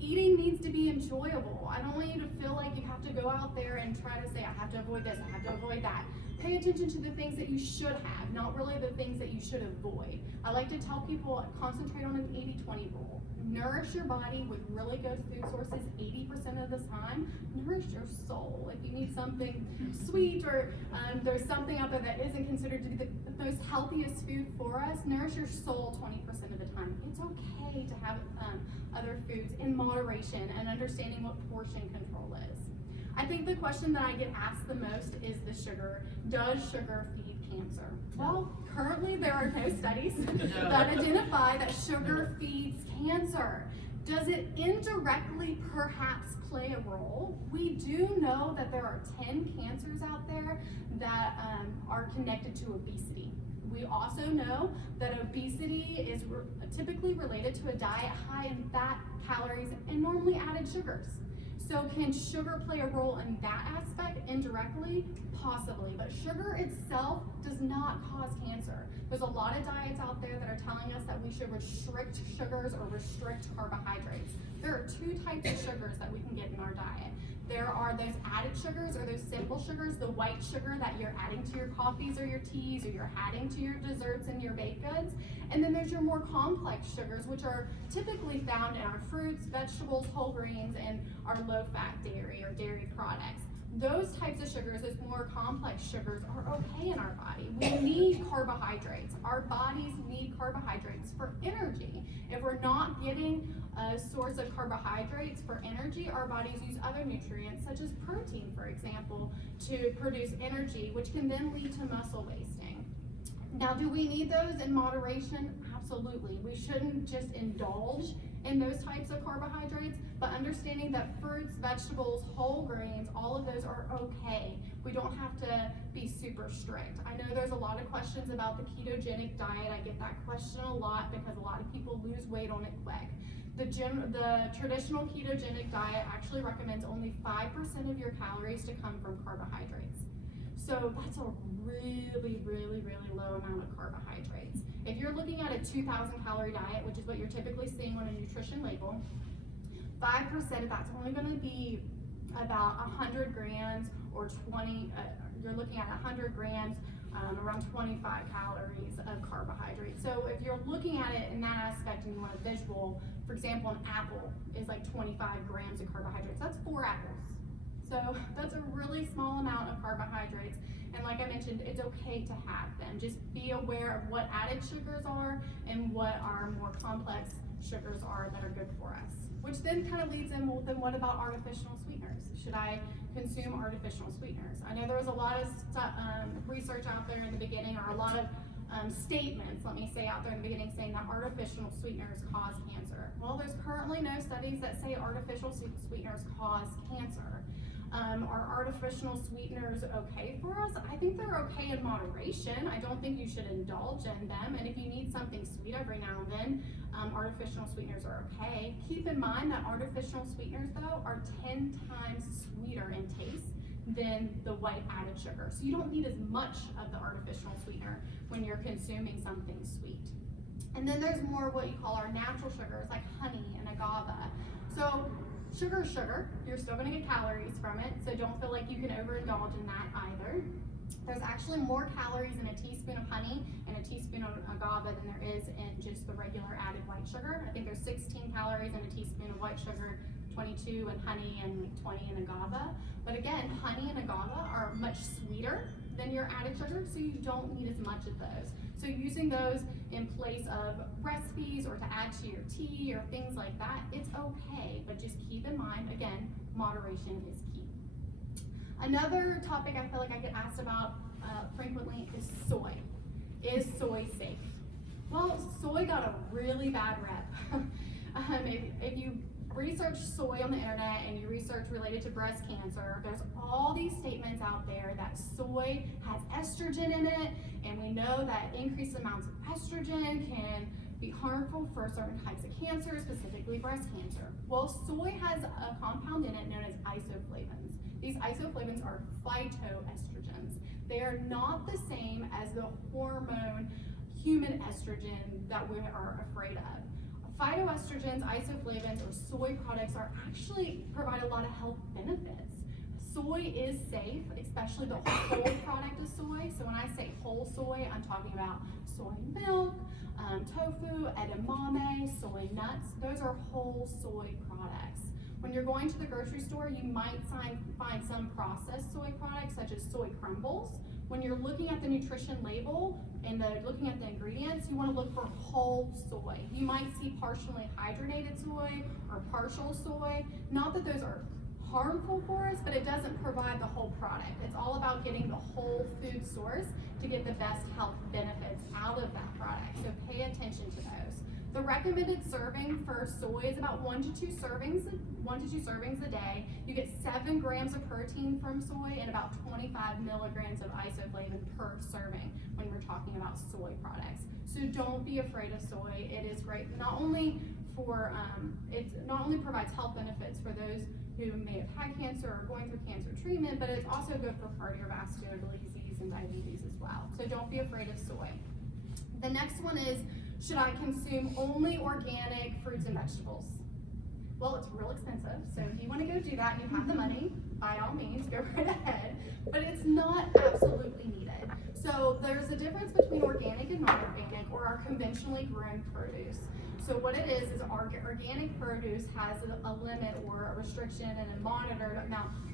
Eating needs to be enjoyable. I don't want you to feel like you have to go out there and try to say, I have to avoid this, I have to avoid that. Pay attention to the things that you should have, not really the things that you should avoid. I like to tell people, concentrate on an 80-20 rule. Nourish your body with really good food sources 80% of the time. Nourish your soul. If you need something sweet, or there's something out there that isn't considered to be the most healthiest food for us, nourish your soul 20% of the time. It's okay to have other foods in moderation and understanding what portion control is. I think the question that I get asked the most is the sugar. Does sugar feed cancer? Well, currently there are no studies that identify that sugar feeds cancer. Does it indirectly perhaps play a role? We do know that there are 10 cancers out there that are connected to obesity. We also know that obesity is typically related to a diet high in fat, calories, and normally added sugars. So can sugar play a role in that aspect indirectly? Possibly, but sugar itself does not cause cancer. There's a lot of diets out there that are telling us that we should restrict sugars or restrict carbohydrates. There are 2 types of sugars that we can get in our diet. There are those added sugars, or those simple sugars, the white sugar that you're adding to your coffees or your teas, or you're adding to your desserts and your baked goods. And then there's your more complex sugars, which are typically found in our fruits, vegetables, whole grains, and our low-fat dairy or dairy products. those types of sugars, those more complex sugars, are okay in our body. We need carbohydrates. Our bodies need carbohydrates for energy. If we're not getting a source of carbohydrates for energy, our bodies use other nutrients, such as protein, for example, to produce energy, which can then lead to muscle wasting. Now, do we need those in moderation? Absolutely. We shouldn't just indulge in those types of carbohydrates, but understanding that fruits, vegetables, whole grains, all of those are okay. We don't have to be super strict. I know there's a lot of questions about the ketogenic diet. I get that question a lot because a lot of people lose weight on it quick. The traditional ketogenic diet actually recommends only 5% of your calories to come from carbohydrates. So that's a really, really, really low amount of carbohydrates. If you're looking at a 2,000 calorie diet, which is what you're typically seeing on a nutrition label, 5% of that's only going to be about 100 grams or 20, you're looking at 100 grams, around 25 calories of carbohydrates. So if you're looking at it in that aspect and you want a visual, for example, an apple is like 25 grams of carbohydrates. That's 4 apples. So that's a really small amount of carbohydrates. And like I mentioned, it's okay to have them. Just be aware of what added sugars are and what our more complex sugars are that are good for us. Which then kind of leads in, well, then what about artificial sweeteners? Should I consume artificial sweeteners? I know there was a lot of research out there in the beginning, or a lot of statements, let me say, out there in the beginning saying that artificial sweeteners cause cancer. Well, there's currently no studies that say artificial sweeteners cause cancer. Are artificial sweeteners okay for us? I think they're okay in moderation. I don't think you should indulge in them. And if you need something sweet every now and then, artificial sweeteners are okay. Keep in mind that artificial sweeteners, though, are 10 times sweeter in taste than the white added sugar. So you don't need as much of the artificial sweetener when you're consuming something sweet. And then there's more what you call our natural sugars, like honey and agave. So sugar is sugar. You're still going to get calories from it, so don't feel like you can overindulge in that either. There's actually more calories in a teaspoon of honey and a teaspoon of agave than there is in just the regular added white sugar. I think there's 16 calories in a teaspoon of white sugar, 22 in honey, and 20 in agave. But again, honey and agave are much sweeter than your added sugar, so you don't need as much of those. So using those in place of recipes or to add to your tea or things like that, it's okay, but just keep in mind, again, moderation is key. Another topic I feel like I get asked about frequently is soy. Is soy safe? Well, soy got a really bad rep. If you research soy on the internet and you research related to breast cancer, there's all these statements out there that soy has estrogen in it, and we know that increased amounts of estrogen can be harmful for certain types of cancer, specifically breast cancer. Well, soy has a compound in it known as isoflavones. These isoflavones are phytoestrogens. They are not the same as the hormone human estrogen that we are afraid of. Phytoestrogens, isoflavones, or soy products actually provide a lot of health benefits. Soy is safe, especially the whole product of soy. So when I say whole soy, I'm talking about soy milk, tofu, edamame, soy nuts. Those are whole soy products. When you're going to the grocery store, you might find some processed soy products, such as soy crumbles. When you're looking at the nutrition label and looking at the ingredients, you want to look for whole soy. You might see partially hydrogenated soy or partial soy. Not that those are harmful for us, but it doesn't provide the whole product. It's all about getting the whole food source to get the best health benefits out of that product. So pay attention to those. The recommended serving for soy is about 1 to 2 servings a day. You get 7 grams of protein from soy and about 25 milligrams of isoflavone per serving when we're talking about soy products. So don't be afraid of soy. It is great, not only for, it not only provides health benefits for those who may have had cancer or going through cancer treatment, but it's also good for cardiovascular disease and diabetes as well. So don't be afraid of soy. The next one is, should I consume only organic fruits and vegetables? Well, it's real expensive, so if you want to go do that and you have the money, by all means, go right ahead. But it's not absolutely needed. So there's a difference between organic and non-organic, or our conventionally grown produce. So what it is our organic produce has a limit or a restriction and a monitored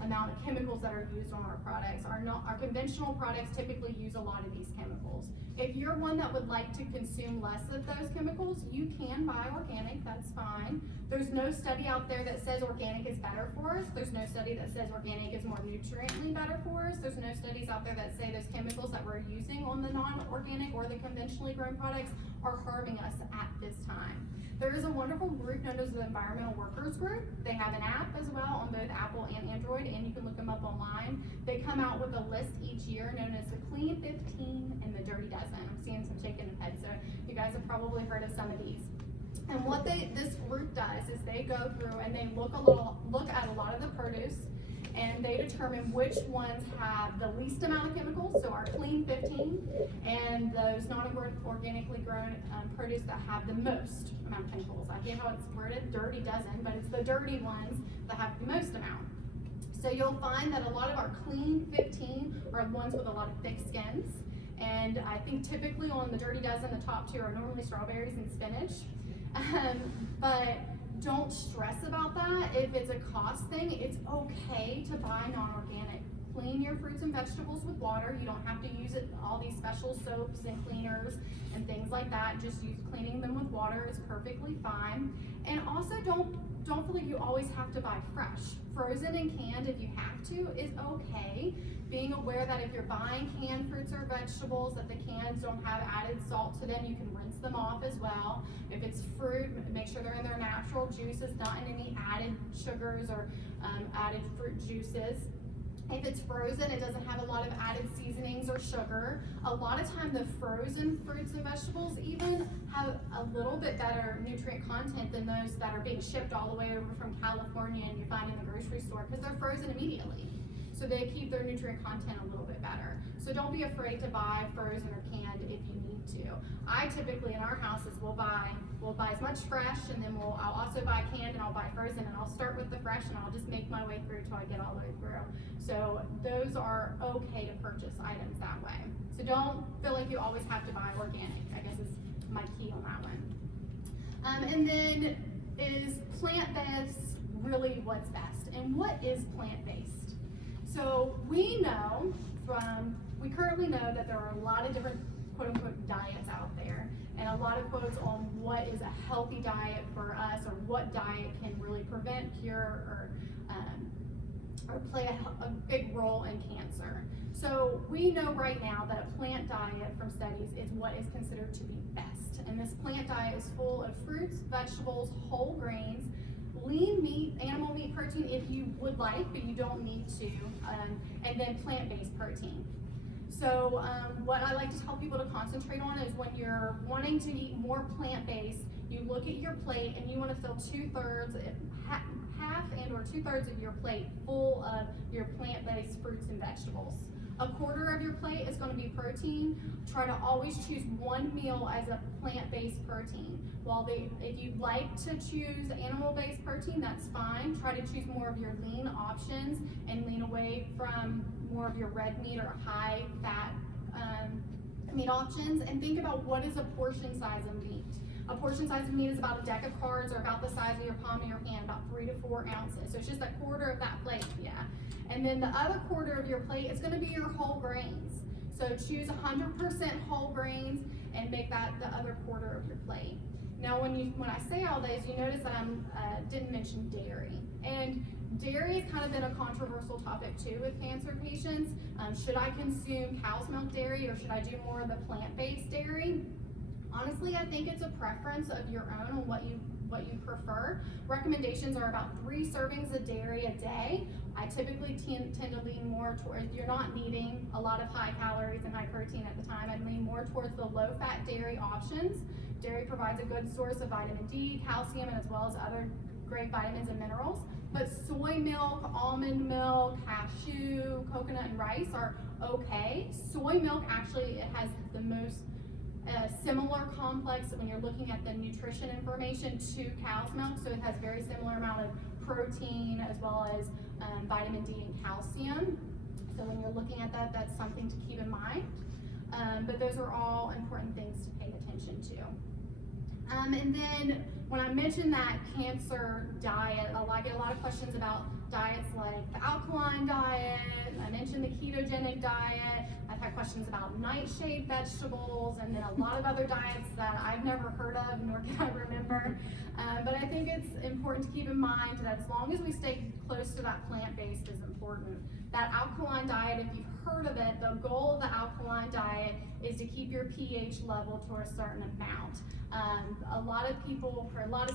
amount of chemicals that are used on our products. Our conventional products typically use a lot of these chemicals. If you're one that would like to consume less of those chemicals, you can buy organic, that's fine. There's no study out there that says organic is better for us. There's no study that says organic is more nutriently better for us. There's no studies out there that say those chemicals that we're using on the non-organic or the conventionally grown products are harming us at this time. There is a wonderful group known as the Environmental Workers Group. They have an app as well on both Apple and Android, and you can look them up online. They come out with a list each year known as the Clean 15 and the Dirty Dozen. I'm seeing some shaking of heads, so you guys have probably heard of some of these. And what this group does is they go through and they look at a lot of the produce, and they determine which ones have the least amount of chemicals, so our Clean 15, and those non-organically grown produce that have the most amount of chemicals. I get how it's worded, Dirty Dozen, but it's the dirty ones that have the most amount. So you'll find that a lot of our Clean 15 are ones with a lot of thick skins, and I think typically on the Dirty Dozen, the top two are normally strawberries and spinach. But don't stress about that. If it's a cost thing, it's okay to buy non-organic. Clean your fruits and vegetables with water. You don't have to use all these special soaps and cleaners and things like that. Just cleaning them with water is perfectly fine. And also don't feel like you always have to buy fresh. Frozen and canned, if you have to, is okay. Being aware that if you're buying canned fruits or vegetables, that the cans don't have added salt to them, you can rinse them off as well. If it's fruit, make sure they're in their natural juices, not in any added sugars or added fruit juices. If it's frozen, it doesn't have a lot of added seasonings or sugar. A lot of time the frozen fruits and vegetables even have a little bit better nutrient content than those that are being shipped all the way over from California and you find in the grocery store, because they're frozen immediately. So they keep their nutrient content a little bit better. So don't be afraid to buy frozen or canned if you need to. I typically in our houses we'll buy as much fresh, and then I'll also buy canned and I'll buy frozen, and I'll start with the fresh and I'll just make my way through till I get all the way through. So those are okay to purchase items that way. So don't feel like you always have to buy organic, I guess is my key on that one. And then is plant-based really what's best? And what is plant-based? So we currently know that there are a lot of different quote-unquote diets out there, and a lot of quotes on what is a healthy diet for us, or what diet can really prevent, cure, or play a big role in cancer. So we know right now that a plant diet from studies is what is considered to be best. And this plant diet is full of fruits, vegetables, whole grains, lean meat, animal meat protein if you would like, but you don't need to, and then plant-based protein. So what I like to tell people to concentrate on is when you're wanting to eat more plant-based, you look at your plate and you want to fill half and or 2/3 of your plate full of your plant-based fruits and vegetables. A quarter of your plate is going to be protein. Try to always choose one meal as a plant-based protein. If you'd like to choose animal-based protein, that's fine. Try to choose more of your lean options and lean away from more of your red meat or high-fat meat options. And think about what is a portion size of meat. A portion size of meat is about a deck of cards, or about the size of your palm of your hand, about 3 to 4 ounces. So it's just a quarter of that plate, yeah. And then the other quarter of your plate is going to be your whole grains. So choose 100% whole grains and make that the other quarter of your plate. Now when I say all this, you notice that I didn't mention dairy. And dairy has kind of been a controversial topic too with cancer patients. Should I consume cow's milk dairy, or should I do more of the plant-based dairy? Honestly, I think it's a preference of your own on what you prefer. Recommendations are about 3 servings of dairy a day. I typically tend to lean more towards, if you're not needing a lot of high calories and high protein at the time, I'd lean more towards the low-fat dairy options. Dairy provides a good source of vitamin D, calcium, and as well as other great vitamins and minerals. But soy milk, almond milk, cashew, coconut, and rice are okay. Soy milk actually, it has the most similar complex when you're looking at the nutrition information to cow's milk, so it has very similar amount of protein as well as vitamin D and calcium. So when you're looking at that, that's something to keep in mind. But those are all important things to pay attention to. And then when I mentioned that cancer diet, I get a lot of questions about diets like the alkaline diet. I mentioned the ketogenic diet. I've had questions about nightshade vegetables, and then a lot of other diets that I've never heard of, nor can I remember. But I think it's important to keep in mind that as long as we stay close to that plant-based is important. That alkaline diet, if you've heard of it, the goal of the alkaline diet is to keep your pH level to a certain amount. A lot of people, or a lot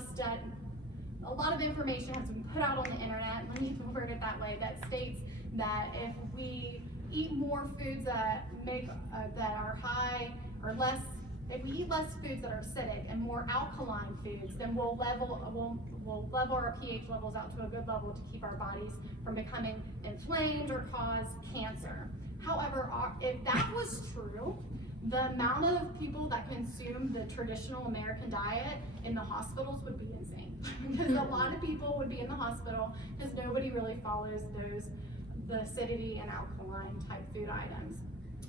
of information has been put out on the internet, let me word it that way, that states that if we eat more foods that are high or less, if we eat less foods that are acidic and more alkaline foods, then we'll level our pH levels out to a good level to keep our bodies from becoming inflamed or cause cancer. However, if that was true, the amount of people that consume the traditional American diet in the hospitals would be insane. Because a lot of people would be in the hospital because nobody really follows the acidity and alkaline type food items.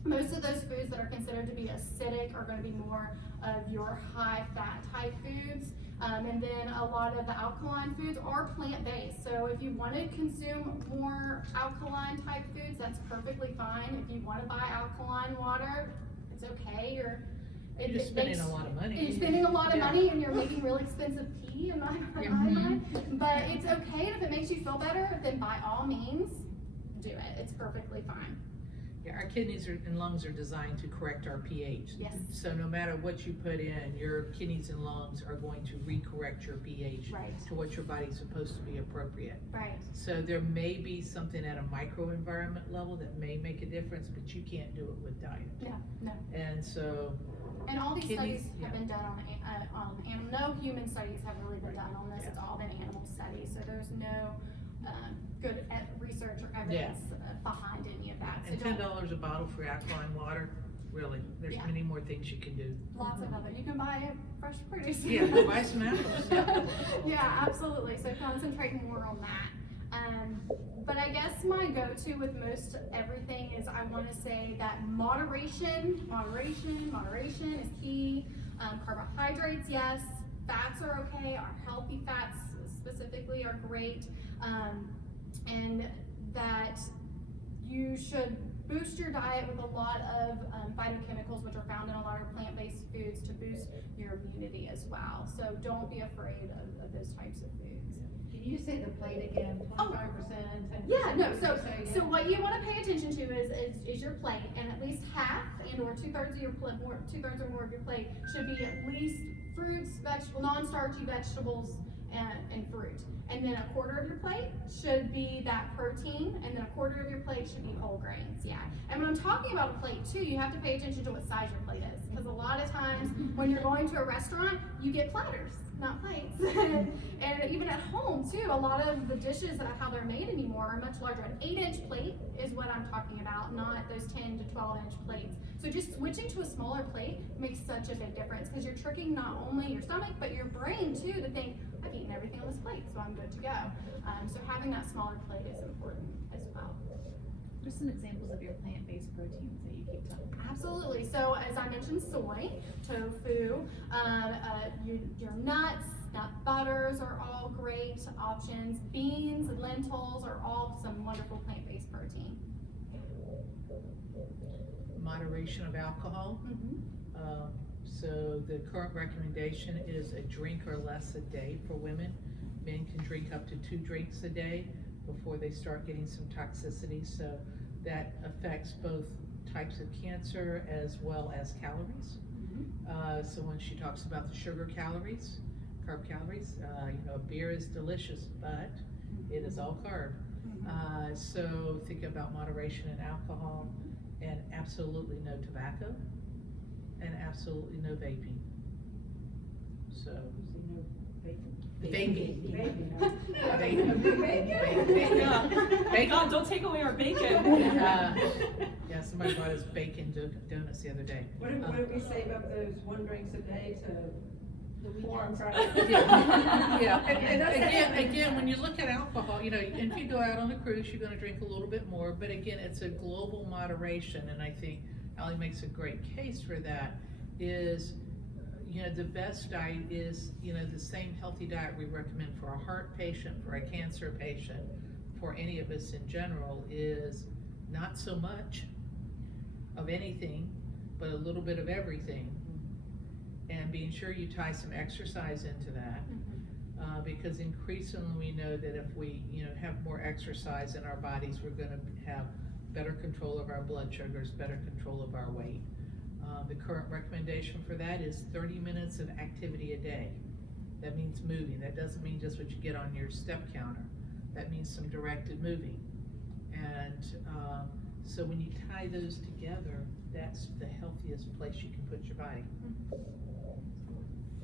Most of those foods that are considered to be acidic are going to be more of your high fat type foods. And then a lot of the alkaline foods are plant-based. So if you want to consume more alkaline type foods, that's perfectly fine. If you want to buy alkaline water, it's okay. You're just spending a lot of money. You're spending a lot of money and you're making really expensive tea in my mind. But it's okay, and if it makes you feel better, then by all means, do it. It's perfectly fine. Yeah, our kidneys and lungs are designed to correct our pH. Yes. So no matter what you put in, your kidneys and lungs are going to recorrect your pH Right. to what your body's supposed to be appropriate. Right. So there may be something at a microenvironment level that may make a difference, but you can't do it with diet. No. And so, And all these Kidneys, studies have yeah. been done on animal. No human studies have really been done on this. Yeah. It's all been animal studies. So there's no good research or evidence behind any of that. So and don't- $10 a bottle for alkaline water, really, there's Yeah. many more things you can do. Lots of other. You can buy fresh produce. Yeah, buy some apples. Yeah, absolutely. So concentrate more on that. But I guess my go-to with most everything is I want to say that moderation is key. Carbohydrates, yes. Fats are okay. Our healthy fats specifically are great. And that you should boost your diet with a lot of phytochemicals, which are found in a lot of plant-based foods, to boost your immunity as well. So don't be afraid of those types of foods. Can you say the plate again? 25%, 10%? Yeah, no, so again? what you want to pay attention to is your plate, and at least half and or 2/3 of your plate, 2/3 or more of your plate should be at least fruits, vegetables, non-starchy vegetables, and fruit. And then 1/4 of your plate should be that protein, and then 1/4 of your plate should be whole grains, yeah. And when I'm talking about a plate too, you have to pay attention to what size your plate is, because a lot of times when you're going to a restaurant, you get platters, not plates. And even at home too, a lot of the dishes that how they're made anymore are much larger. An 8-inch plate is what I'm talking about, not those 10 to 12-inch plates. So just switching to a smaller plate makes such a big difference, because you're tricking not only your stomach, but your brain too, to think, I've eaten everything on this plate, so I'm good to go. So having that smaller plate is important as well. What are some examples of your plant-based proteins that you keep talking about? Absolutely. So as I mentioned, soy, tofu, your nuts, nut butters are all great options. Beans and lentils are all some wonderful plant-based protein. Moderation of alcohol. So the current recommendation is a drink or less a day for women. Men can drink up to 2 drinks a day before they start getting some toxicity. So that affects both types of cancer as well as calories. So when she talks about the sugar calories, carb calories, beer is delicious, but it is all carb. So think about moderation in alcohol, and absolutely no tobacco, and absolutely no vaping. So, vaping. Thank God, don't take away our bacon. Yeah, somebody bought us bacon donuts the other day. What did we say about those 1 drinks a day to 4 on Friday? Yeah. And again, when you look at alcohol, and if you go out on a cruise, you're gonna drink a little bit more, but again, it's a global moderation, and I think Ally makes a great case for that, is, the best diet is, the same healthy diet we recommend for a heart patient, for a cancer patient, for any of us in general, is not so much of anything, but a little bit of everything. And being sure you tie some exercise into that. Because increasingly we know that if we, have more exercise in our bodies, we're gonna have better control of our blood sugars, better control of our weight. The current recommendation for that is 30 minutes of activity a day. That means moving. That doesn't mean just what you get on your step counter. That means some directed moving. And so when you tie those together, that's the healthiest place you can put your body.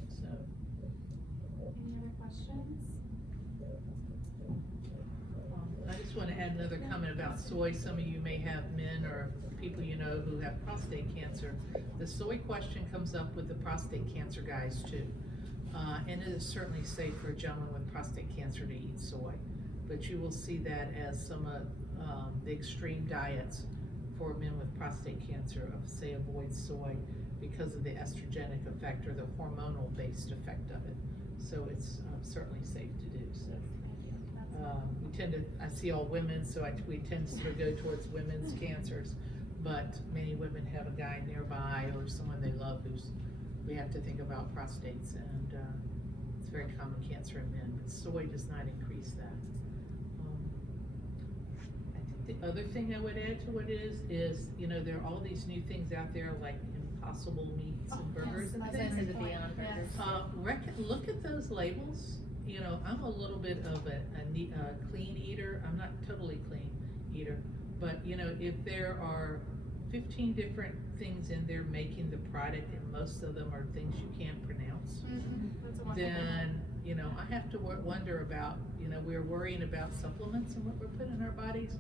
So. Any other questions? I just want to add another comment about soy. Some of you may have men or people you know who have prostate cancer. The soy question comes up with the prostate cancer guys too. And it is certainly safe for a gentleman with prostate cancer to eat soy. But you will see that as some of the extreme diets for men with prostate cancer of, say, avoid soy because of the estrogenic effect or the hormonal based effect of it. So it's certainly safe to do. So we tend to, I see all women, so we tend to sort of go towards women's cancers, but many women have a guy nearby or someone they love we have to think about prostates, and it's a very common cancer in men, but soy does not increase that. I think the other thing I would add to what is, there are all these new things out there like Impossible meats and burgers and things. the Beyond Burgers. Look at those labels. I'm a little bit of a clean eater. I'm not totally clean eater, but if there are 15 different things in there making the product, and most of them are things you can't pronounce, That's a wonderful then I have to wonder about, we're worrying about supplements and what we're putting in our bodies.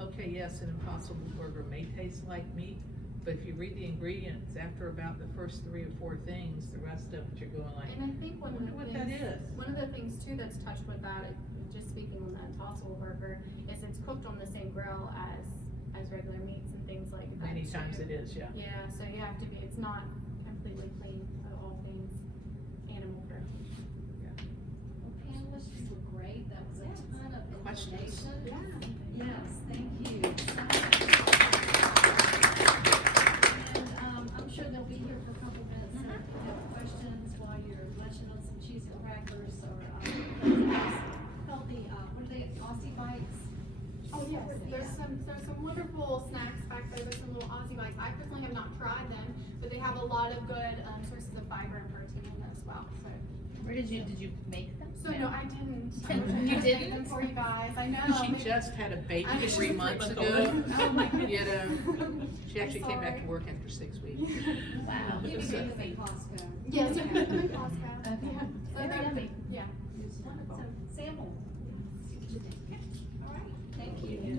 Okay, yes, an Impossible burger may taste like meat, but if you read the ingredients, after about the first 3 or 4 things, the rest of it you're going like, And I think I wonder what that is. one of the things too that's touched with that, just speaking on the Impossible burger, is it's cooked on the same grill as regular meats and things like that. Many times too. it is, yeah. Yeah, so you have to be, it's not completely clean of all things animal protein. Well, panelists, you were great. That was a ton of Questions? information. Yes, thank you. And I'm sure they'll be here for a couple minutes, so if you have questions while you're munching on some cheese and crackers or healthy, what are they, Aussie bites? Oh yes, there's some wonderful snacks back there. There's some little Aussie bites. I personally have not tried them, but they have a lot of good sources of fiber and protein in them as well. So. Where did you make them? So no, I didn't. You I didn't? made them for you guys. I know. She maybe- just had a baby I 3 should- months like ago. Oh my goodness. She actually I'm came back sorry. to work after 6 weeks. Wow. You can So- get them at Costco. Yes, I put them in Costco. Okay. Yeah. So Very they're- yummy. Yeah. So Sam will see what you think. All right, thank you.